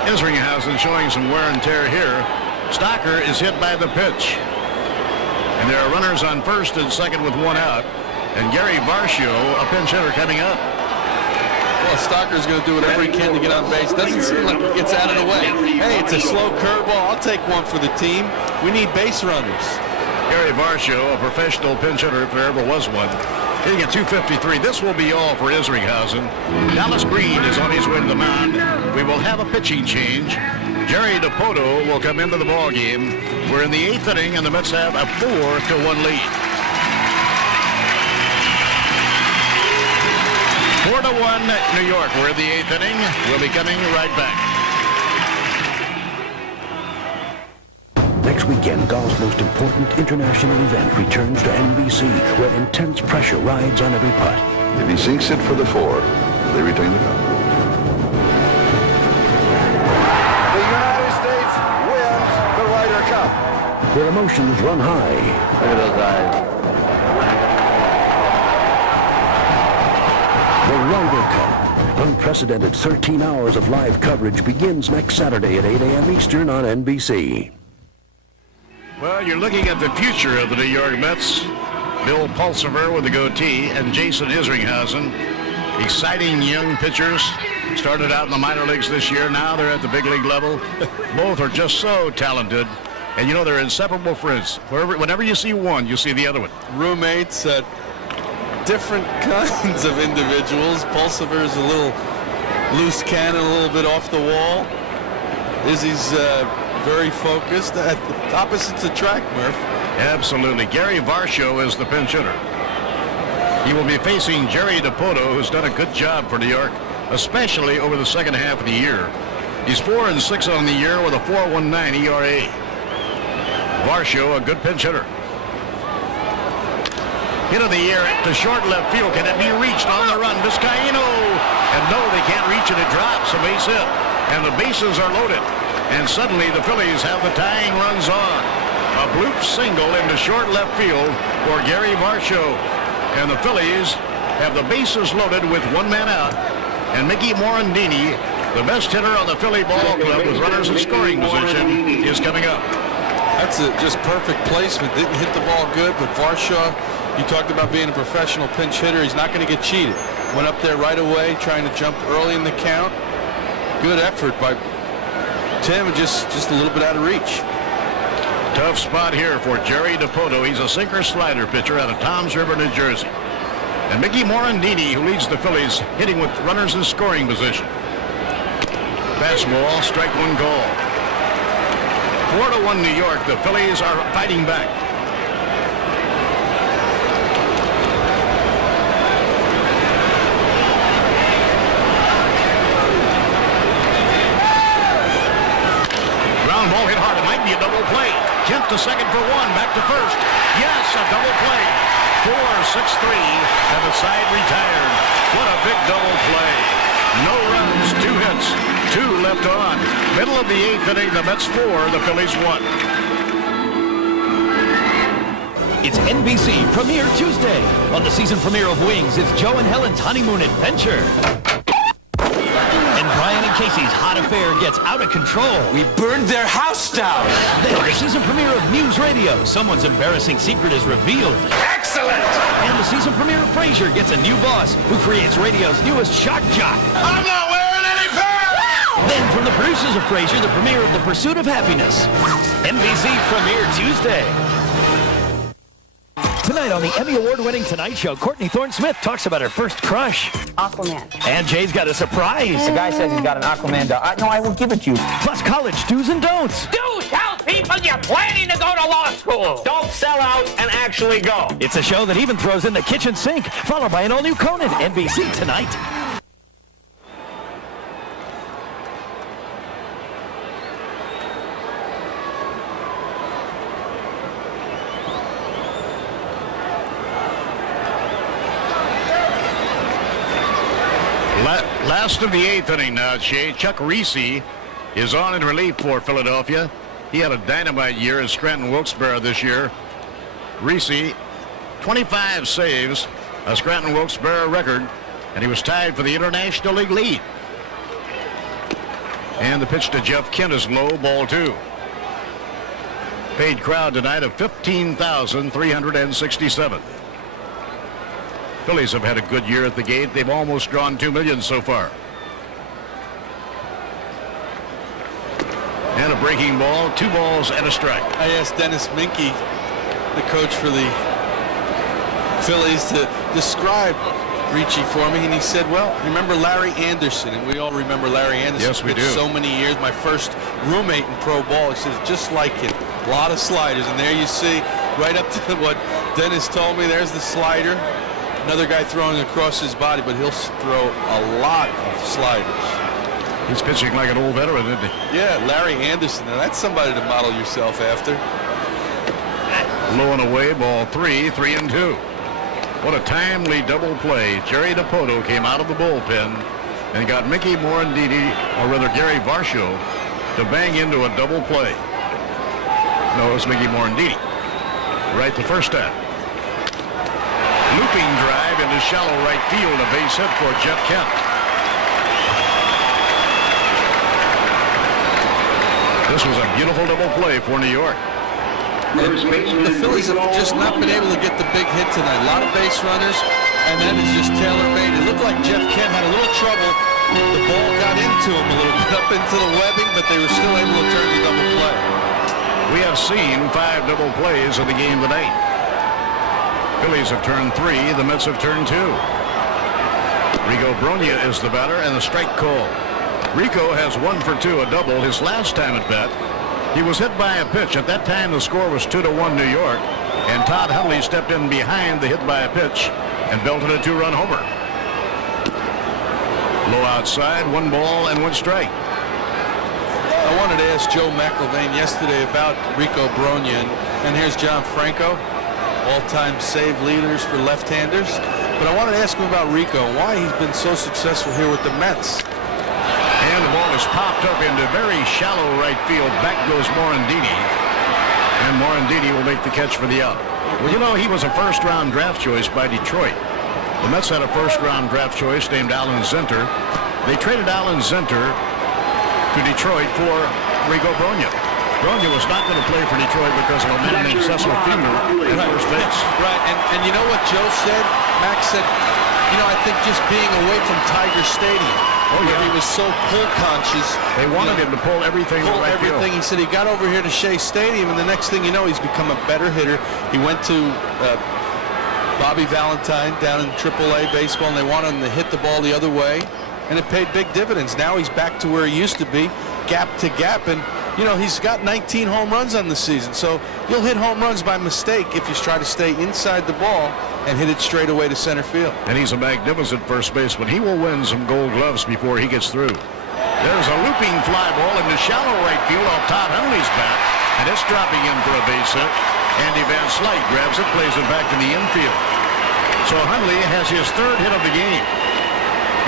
Isringhausen showing some wear and tear here. Stocker is hit by the pitch. And there are runners on first and second with 1 out. And Gary Varshaw, a pinch hitter, coming up. Well, Stocker's going to do whatever he can to get on base. Doesn't seem like he gets out of the way. Hey, it's a slow curveball. I'll take one for the team. We need base runners. Gary Varsho, a professional pinch hitter if there ever was one, hitting at .253. This will be all for Isringhausen. Dallas Green is on his way to the mound. We will have a pitching change. Jerry DePoto will come into the ball game. We're in the 8th inning, and the Mets have a 4-1 lead. 4-1 New York. We're in the 8th inning. We'll be coming right back. Next weekend, golf's most important international event returns to NBC, where intense pressure rides on every putt. If he sinks it for the 4, they retain the cup. The United States wins the Ryder Cup. Where emotions run high. Look at those eyes. The Ryder Cup. Unprecedented 13 hours of live coverage begins next Saturday at 8 a.m. Eastern on NBC. Well, you're looking at the future of the New York Mets. Bill Pulsiver with the goatee and Jason Isringhausen. Exciting young pitchers. Started out in the minor leagues this year. Now they're at the big league level. Both are just so talented. And, you know, they're inseparable friends. Whenever you see one, you see the other one. Roommates, different kinds of individuals. Pulsiver's a little loose cannon, a little bit off the wall. Izzy's very focused. At the opposites attract, Murph. Absolutely. Gary Varsho is the pinch hitter. He will be facing Jerry DePoto, who's done a good job for New York, especially over the second half of the year. He's 4-6 on the year with a 4.19 ERA. Varsho, a good pinch hitter. Hit of the air to short left field. Can it be reached on the run? Vizcaino. And no, they can't reach it. It drops. A base hit. And the bases are loaded. And suddenly the Phillies have the tying runs on. A bloop single into short left field for Gary Varsho. And the Phillies have the bases loaded with one man out. And Mickey Morandini, the best hitter on the Philly ball club with runners in scoring position, is coming up. That's just perfect placement. Didn't hit the ball good, but Varsho, you talked about being a professional pinch hitter. He's not going to get cheated. Went up there right away, trying to jump early in the count. Good effort by Tim, just a little bit out of reach. Tough spot here for Jerry DePoto. He's a sinker slider pitcher out of Toms River, New Jersey. And Mickey Morandini, who leads the Phillies, hitting with runners in scoring position. Fastball, strike one call. 4-1 New York. The Phillies are fighting back. Ground ball hit hard. It might be a double play. Kemp to second for one. Back to first. Yes, a double play. 4-6-3, and the side retired. What a big double play. No runs, 2 hits, 2 left on. Middle of the 8th inning, the Mets 4, the Phillies 1. It's NBC Premiere Tuesday. On the season premiere of Wings, it's Joe and Helen's honeymoon adventure. And Brian and Casey's hot affair gets out of control. We burned their house down. Then the season premiere of News Radio. Someone's embarrassing secret is revealed. Excellent! And the season premiere of Frasier gets a new boss who creates radio's newest shock jock. I'm not wearing any pants! Then from the producers of Frasier, the premiere of The Pursuit of Happiness. NBC Premiere Tuesday. Tonight on the Emmy Award-winning Tonight Show, Courtney Thorne-Smith talks about her first crush. Aquaman. And Jay's got a surprise. The guy says he's got an Aquaman doll. No, I will give it to you. Plus college do's and don'ts. Do tell people you're planning to go to law school. Don't sell out and actually go. It's a show that even throws in the kitchen sink, followed by an all-new Conan. NBC tonight. Last of the 8th inning now, Shay. Chuck Reese is on in relief for Philadelphia. He had a dynamite year at Scranton Wilkes-Barre this year. Reese, 25 saves, a Scranton Wilkes-Barre record, and he was tied for the International League lead. And the pitch to Jeff Kent is low, ball 2. Paid crowd tonight of 15,367. Phillies have had a good year at the gate. They've almost drawn $2 million so far. And a breaking ball, 2 balls and a strike. I asked Dennis Minke, the coach for the Phillies, to describe Ricci for me, and he said, well, remember Larry Anderson? And we all remember Larry Anderson. Yes, we do. So many years. My first roommate in pro ball. He says, just like it. A lot of sliders. And there you see, right up to what Dennis told me, there's the slider. Another guy throwing across his body, but he'll throw a lot of sliders. He's pitching like an old veteran, isn't he? Yeah, Larry Anderson. Now that's somebody to model yourself after. Low and away, ball 3, 3-2. What a timely double play. Jerry DiPoto came out of the bullpen and got Mickey Morandini, or rather Gary Varsho, to bang into a double play. No, it was Mickey Morandini. Right the first time. Looping drive into shallow right field, a base hit for Jeff Kent. This was a beautiful double play for New York. The Phillies have just not been able to get the big hit tonight. A lot of base runners, and that is just tailor-made. It looked like Jeff Kent had a little trouble. The ball got into him a little bit, up into the webbing, but they were still able to turn the double play. We have seen 5 double plays in the game tonight. Phillies have turned 3. The Mets have turned 2. Rico Brogna is the batter, and the strike call. Rico has 1 for 2, a double. His last time at bat, he was hit by a pitch. At that time, the score was 2-1 New York, and Todd Hundley stepped in behind the hit by a pitch and belted a 2-run homer. Low outside, 1 ball and 1 strike. I wanted to ask Joe McIlvaine yesterday about Rico Brogna, and here's John Franco, all-time save leaders for left-handers. But I wanted to ask him about Rico, why he's been so successful here with the Mets. And the ball is popped up into very shallow right field. Back goes Morandini. And Morandini will make the catch for the out. Well, you know, he was a first-round draft choice by Detroit. The Mets had a first-round draft choice named Alan Zinter. They traded Alan Zinter to Detroit for Rico Brogna. Brogna was not going to play for Detroit because of a man named Cecil Fielder at first base. Right, and you know what Joe said? Max said, you know, I think just being away from Tiger Stadium, he was so pull conscious. They wanted him to pull everything. He said he got over here to Shea Stadium, and the next thing you know, he's become a better hitter. He went to Bobby Valentine down in AAA baseball, and they wanted him to hit the ball the other way, and it paid big dividends. Now he's back to where he used to be, gap to gap, and you know, he's got 19 home runs on the season, so you'll hit home runs by mistake if you try to stay inside the ball and hit it straight away to center field. And he's a magnificent first baseman. He will win some gold gloves before he gets through. There's a looping fly ball into shallow right field off Todd Hundley's bat, and it's dropping in for a base hit. Andy Van Slyke grabs it, plays it back to the infield. So Hundley has his 3rd hit of the game.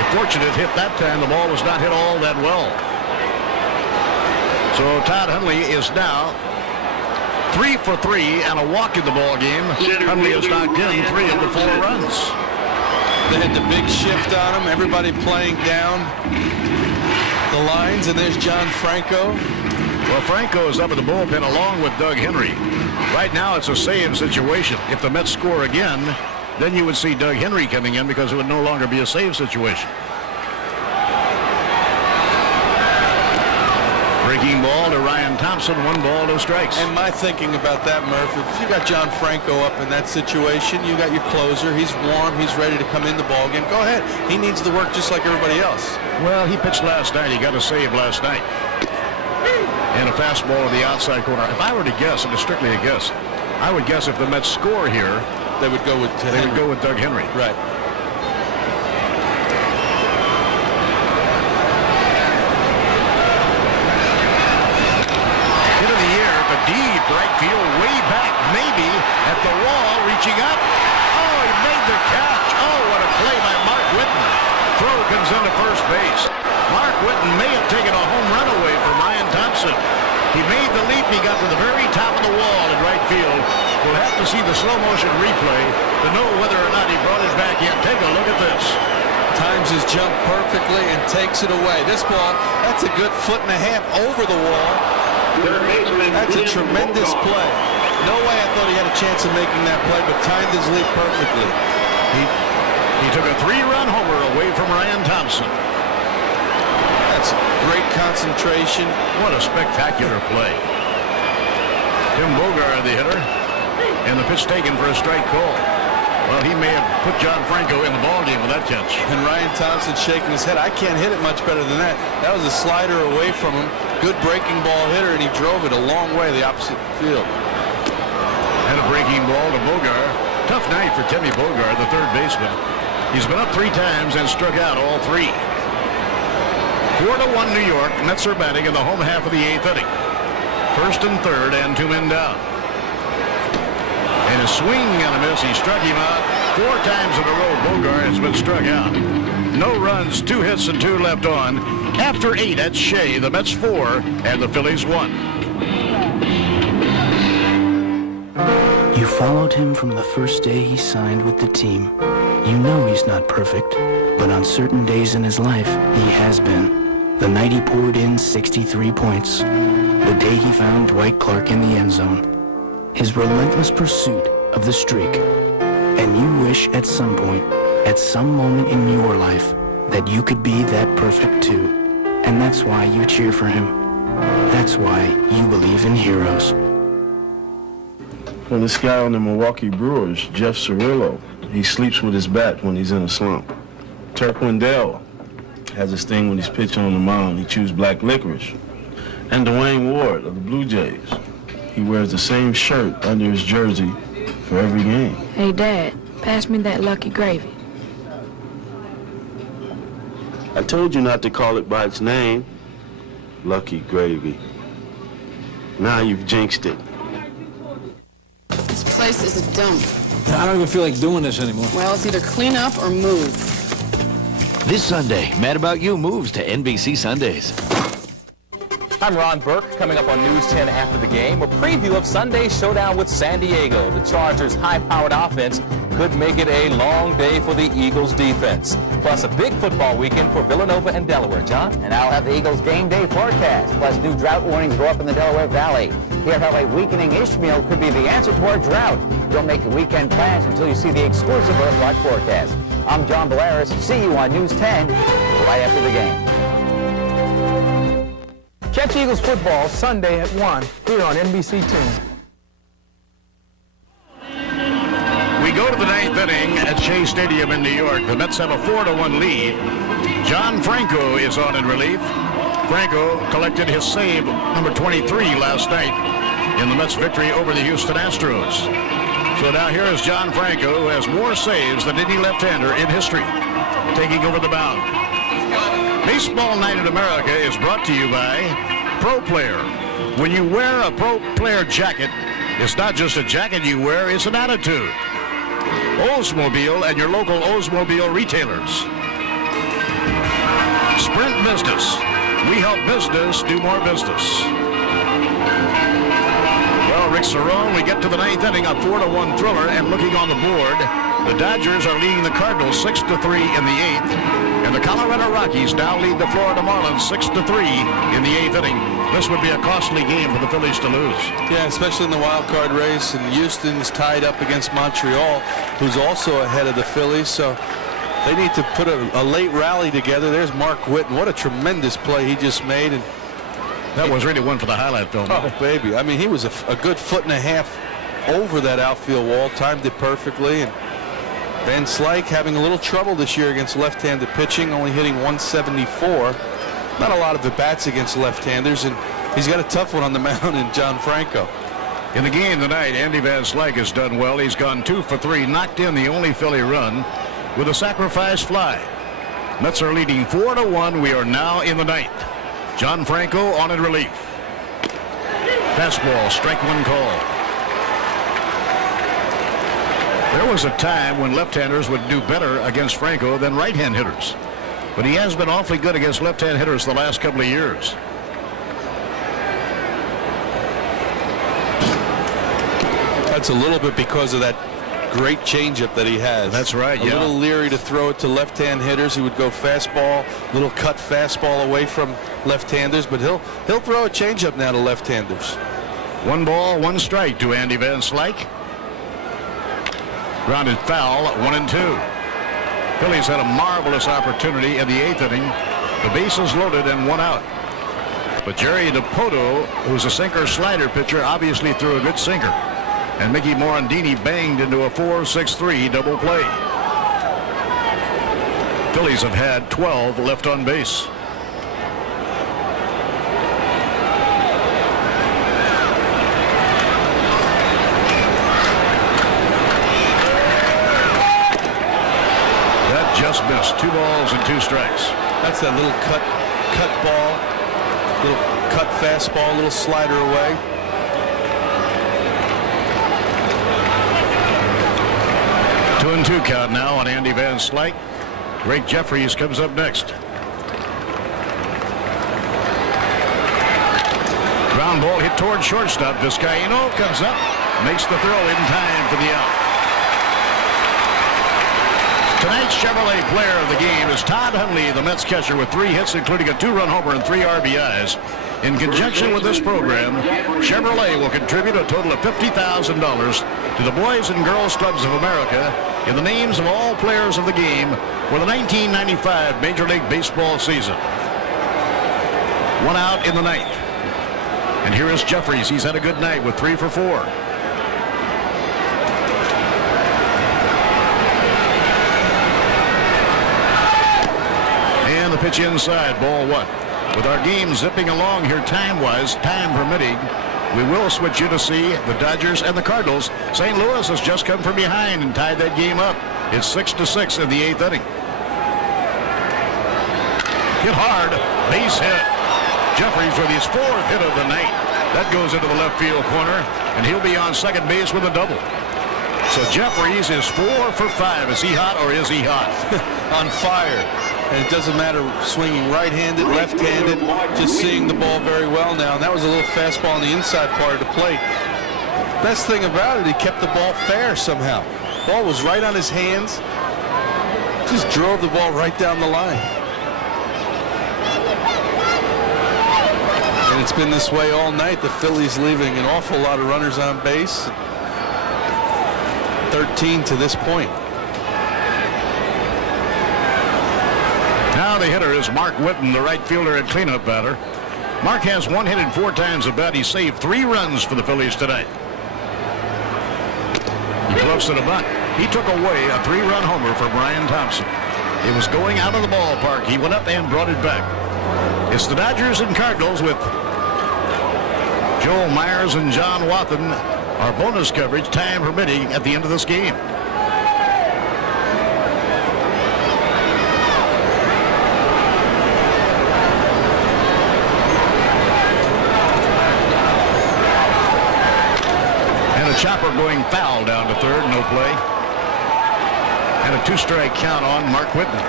A fortunate hit that time. The ball was not hit all that well. So Todd Hundley is now 3 for 3 and a walk in the ball game. Hundley has knocked in 3 of the 4 runs. They had the big shift on him. Everybody playing down the lines, and there's John Franco. Well, Franco is up in the bullpen along with Doug Henry. Right now it's a save situation. If the Mets score again, then you would see Doug Henry coming in because it would no longer be a save situation. Breaking ball to Ryan Thompson, 1 ball, no strikes. And my thinking about that, Murph, if you got John Franco up in that situation, you got your closer, he's warm, he's ready to come in the ball game. Go ahead. He needs to work just like everybody else. Well, he pitched last night. He got a save last night. And a fastball to the outside corner. If I were to guess, and it's strictly a guess, I would guess if the Mets score here, they would go with Doug Henry. Right. Deep right field, way back, maybe at the wall, reaching up. Oh, he made the catch. Oh, what a play by Mark Whitten. Throw comes into first base. Mark Whitten may have taken a home run away from Ryan Thompson. He made the leap. He got to the very top of the wall in right field. We'll have to see the slow motion replay to know whether or not he brought it back in. Take a look at this. Times his jump perfectly and takes it away. This ball, that's a good 1.5 feet over the wall. That's a tremendous play. No way I thought he had a chance of making that play, but timed his leap perfectly. He took a 3-run homer away from Ryan Thompson. That's great concentration. What a spectacular play. Tim Bogart, the hitter, and the pitch taken for a strike call. Well, he may have put John Franco in the ballgame with that catch. And Ryan Thompson shaking his head. I can't hit it much better than that. That was a slider away from him. Good breaking ball hitter, and he drove it a long way the opposite field. And a breaking ball to Bogart. Tough night for Timmy Bogart, the third baseman. He's been up 3 times and struck out all 3. 4-1 New York. Mets are batting in the home half of the 8th inning. First and third, and 2 men down. And a swing and a miss. He struck him out 4 times in a row. Bogart has been struck out. No runs, 2 hits, and 2 left on. After 8 at Shea, the Mets 4 and the Phillies 1. You followed him from the first day he signed with the team. You know he's not perfect, but on certain days in his life, he has been. The night he poured in 63 points. The day he found Dwight Clark in the end zone. His relentless pursuit of the streak. And you wish at some point, at some moment in your life, that you could be that perfect too. And that's why you cheer for him. That's why you believe in heroes. Well, this guy on the Milwaukee Brewers, Jeff Cirillo, he sleeps with his bat when he's in a slump. Turk Wendell has this thing when he's pitching on the mound. He chews black licorice. And Dwayne Ward of the Blue Jays, he wears the same shirt under his jersey for every game. Hey, Dad, pass me that Lucky Gravy. I told you not to call it by its name, Lucky Gravy. Now you've jinxed it. This place is a dump. I don't even feel like doing this anymore. Well, it's either clean up or move. This Sunday, Mad About You moves to NBC Sundays. I'm Ron Burke. Coming up on News 10 after the game, a preview of Sunday's showdown with San Diego. The Chargers' high-powered offense could make it a long day for the Eagles' defense. Plus, a big football weekend for Villanova and Delaware. John? And I'll have the Eagles' game day forecast. Plus, new drought warnings go up in the Delaware Valley. Hear how a weakening Ishmael could be the answer to our drought. Don't make your weekend plans until you see the exclusive Earthwatch forecast. I'm John Belaris. See you on News 10 right after the game. Catch Eagles football Sunday at 1 here on NBC2. We go to the 9th inning at Shea Stadium in New York. The Mets have a 4-1 lead. John Franco is on in relief. Franco collected his save number 23 last night in the Mets' victory over the Houston Astros. So now here is John Franco, who has more saves than any left-hander in history, taking over the mound. Baseball Night in America is brought to you by Pro Player. When you wear a Pro Player jacket, it's not just a jacket you wear, it's an attitude. Oldsmobile and your local Oldsmobile retailers. Sprint Business. We help business do more business. Well, Rick Cerrone, we get to the 9th inning, a 4-1 thriller, and looking on the board, the Dodgers are leading the Cardinals 6-3 in the 8th, and the Colorado Rockies now lead the Florida Marlins 6-3 in the 8th inning. This would be a costly game for the Phillies to lose. Yeah, especially in the wild card race, and Houston's tied up against Montreal, who's also ahead of the Phillies, so they need to put a late rally together. There's Mark Whitten. What a tremendous play he just made. And that was really one for the highlight film. Oh, baby. I mean, he was a good 1.5 feet over that outfield wall, timed it perfectly. And Van Slyke having a little trouble this year against left-handed pitching, only hitting 174. Not a lot of at-bats against left-handers, and he's got a tough one on the mound in John Franco. In the game tonight, Andy Van Slyke has done well. He's gone 2 for 3, knocked in the only Philly run with a sacrifice fly. Mets are leading 4-1. We are now in the 9th. John Franco on in relief. Fastball, strike one call. There was a time when left-handers would do better against Franco than right-hand hitters. But he has been awfully good against left-hand hitters the last couple of years. That's a little bit because of that great changeup that he has. That's right, a little leery to throw it to left-hand hitters. He would go fastball, little cut fastball away from left-handers, but he'll throw a changeup now to left-handers. 1 ball, 1 strike to Andy Van Slyke. Grounded foul, 1-2. Phillies had a marvelous opportunity in the 8th inning. The bases loaded and 1 out. But Jerry DiPoto, who's a sinker-slider pitcher, obviously threw a good sinker. And Mickey Morandini banged into a 4-6-3 double play. Phillies have had 12 left on base. That just missed. 2 balls and 2 strikes. That's that little cut ball, little cut fastball, little slider away. Two and 2 count now on Andy Van Slyke. Greg Jeffries comes up next. Ground ball hit toward shortstop. Vizcaino comes up, makes the throw in time for the out. Tonight's Chevrolet player of the game is Todd Hundley, the Mets catcher, with 3 hits, including a 2-run homer and 3 RBIs. In conjunction with this program, Chevrolet will contribute a total of $50,000 to the Boys and Girls Clubs of America in the names of all players of the game for the 1995 Major League Baseball season. 1 out in the 9th. And here is Jeffries. He's had a good night with 3 for 4. And the pitch inside, ball 1. With our game zipping along here time-wise, time permitting, we will switch you to see the Dodgers and the Cardinals. St. Louis has just come from behind and tied that game up. It's 6-6 in the 8th inning. Hit hard, base hit. Jeffries with his 4th hit of the night. That goes into the left field corner, and he'll be on second base with a double. So Jeffries is 4 for 5. Is he hot or is he hot? On fire. And it doesn't matter swinging right-handed, left-handed, just seeing the ball very well now. And that was a little fastball on the inside part of the plate. Best thing about it, he kept the ball fair somehow. Ball was right on his hands. Just drove the ball right down the line. And it's been this way all night. The Phillies leaving an awful lot of runners on base. 13 to this point. Now the hitter is Mark Whitten, the right fielder and cleanup batter. Mark has 1 hit and 4 times at bat. He saved 3 runs for the Phillies tonight. He close to the bunt. He took away a 3-run homer for Brian Thompson. It was going out of the ballpark. He went up and brought it back. It's the Dodgers and Cardinals with Joel Myers and John Wathen. Our bonus coverage, time permitting, at the end of this game. Chopper going foul down to third, no play. And a 2-strike count on Mark Whitten.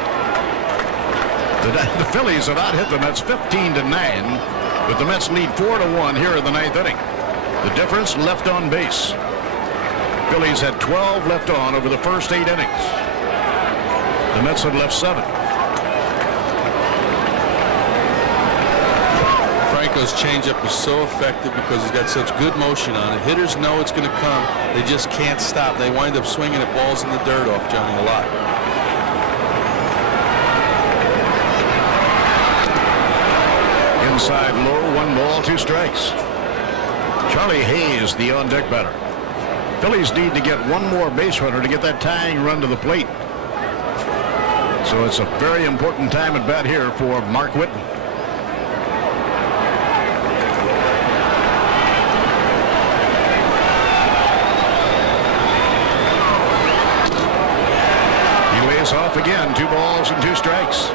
The Phillies have out-hit the Mets 15-9, but the Mets lead 4-1 here in the 9th inning. The difference, left on base. Phillies had 12 left on over the first 8 innings. The Mets had left 7. Franco's changeup is so effective because he's got such good motion on it. Hitters know it's going to come. They just can't stop. They wind up swinging at balls in the dirt off Johnny a lot. Inside low, 1 ball, 2 strikes. Charlie Hayes, the on-deck batter. Phillies need to get 1 more base runner to get that tying run to the plate. So it's a very important time at bat here for Mark Whitten. Off again, 2 balls and 2 strikes.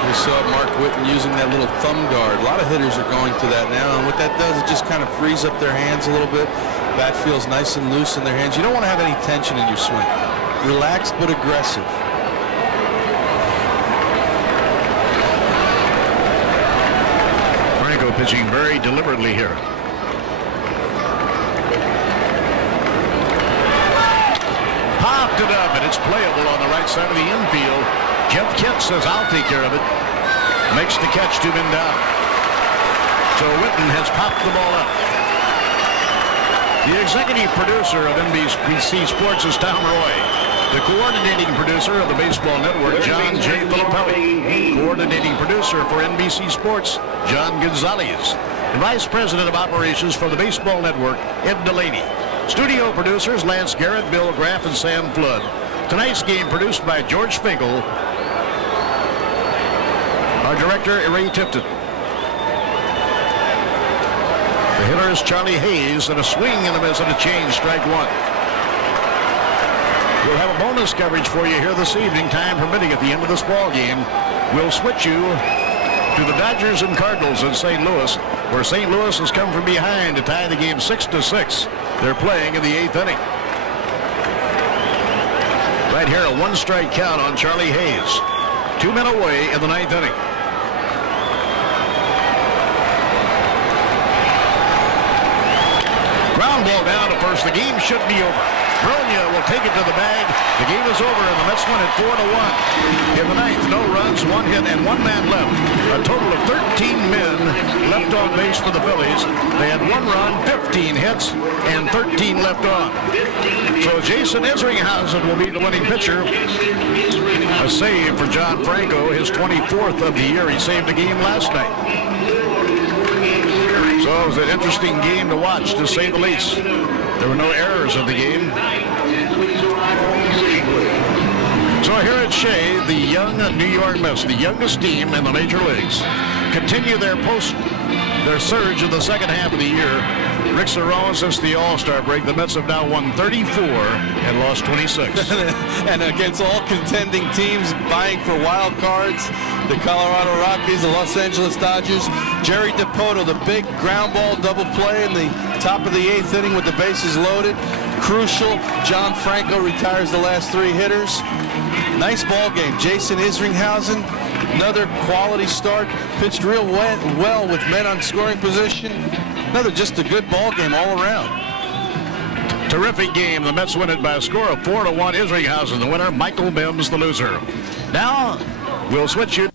We saw Mark Whitten using that little thumb guard. A lot of hitters are going to that now, and what that does, it just kind of frees up their hands a little bit. Bat feels nice and loose in their hands. You don't want to have any tension in your swing. Relaxed but aggressive. Franco pitching very deliberately here. Popped it up, and it's playable on the right side of the infield. Jeff Kent says, I'll take care of it. Makes the catch, 2 men down. So Whitten has popped the ball up. The executive producer of NBC Sports is Tom Roy. The coordinating producer of the Baseball Network, John J. Filippelli. Coordinating producer for NBC Sports, John Gonzalez. The Vice President of Operations for the Baseball Network, Ed Delaney. Studio producers, Lance Garrett, Bill Graff, and Sam Flood. Tonight's game produced by George Finkel. Our director, Ray Tipton. The hitter is Charlie Hayes, and a swing and a miss and a change, strike one. We'll have a bonus coverage for you here this evening, time permitting, at the end of this ball game. We'll switch you to the Dodgers and Cardinals in St. Louis, where St. Louis has come from behind to tie the game 6-6. They're playing in the 8th inning. Right here, a one-strike count on Charlie Hayes. 2 men away in the 9th inning. Ground ball down to first. The game should be over. Bronya will take it to the bag. The game is over, and the Mets win it 4-1. In the 9th, no runs, 1 hit, and 1 man left. A total of 13 men left on base for the Phillies. They had 1 run, 15 hits, and 13 left on. So Jason Isringhausen will be the winning pitcher. A save for John Franco, his 24th of the year. He saved a game last night. So it was an interesting game to watch, to say the least. There were no errors in the game. So here at Shea, the young New York Mets, the youngest team in the major leagues, continue their surge in the second half of the year. Rick Cerone, since the All-Star break, the Mets have now won 34 and lost 26. And against all contending teams vying for wild cards, the Colorado Rockies, the Los Angeles Dodgers, Jerry DiPoto, the big ground ball double play in the top of the 8th inning with the bases loaded. Crucial. John Franco retires the last 3 hitters. Nice ball game. Jason Isringhausen, another quality start. Pitched real well with men on scoring position. Another just a good ball game all around. Terrific game. The Mets win it by a score of 4-1. Isringhausen the winner. Michael Mims the loser. Now we'll switch you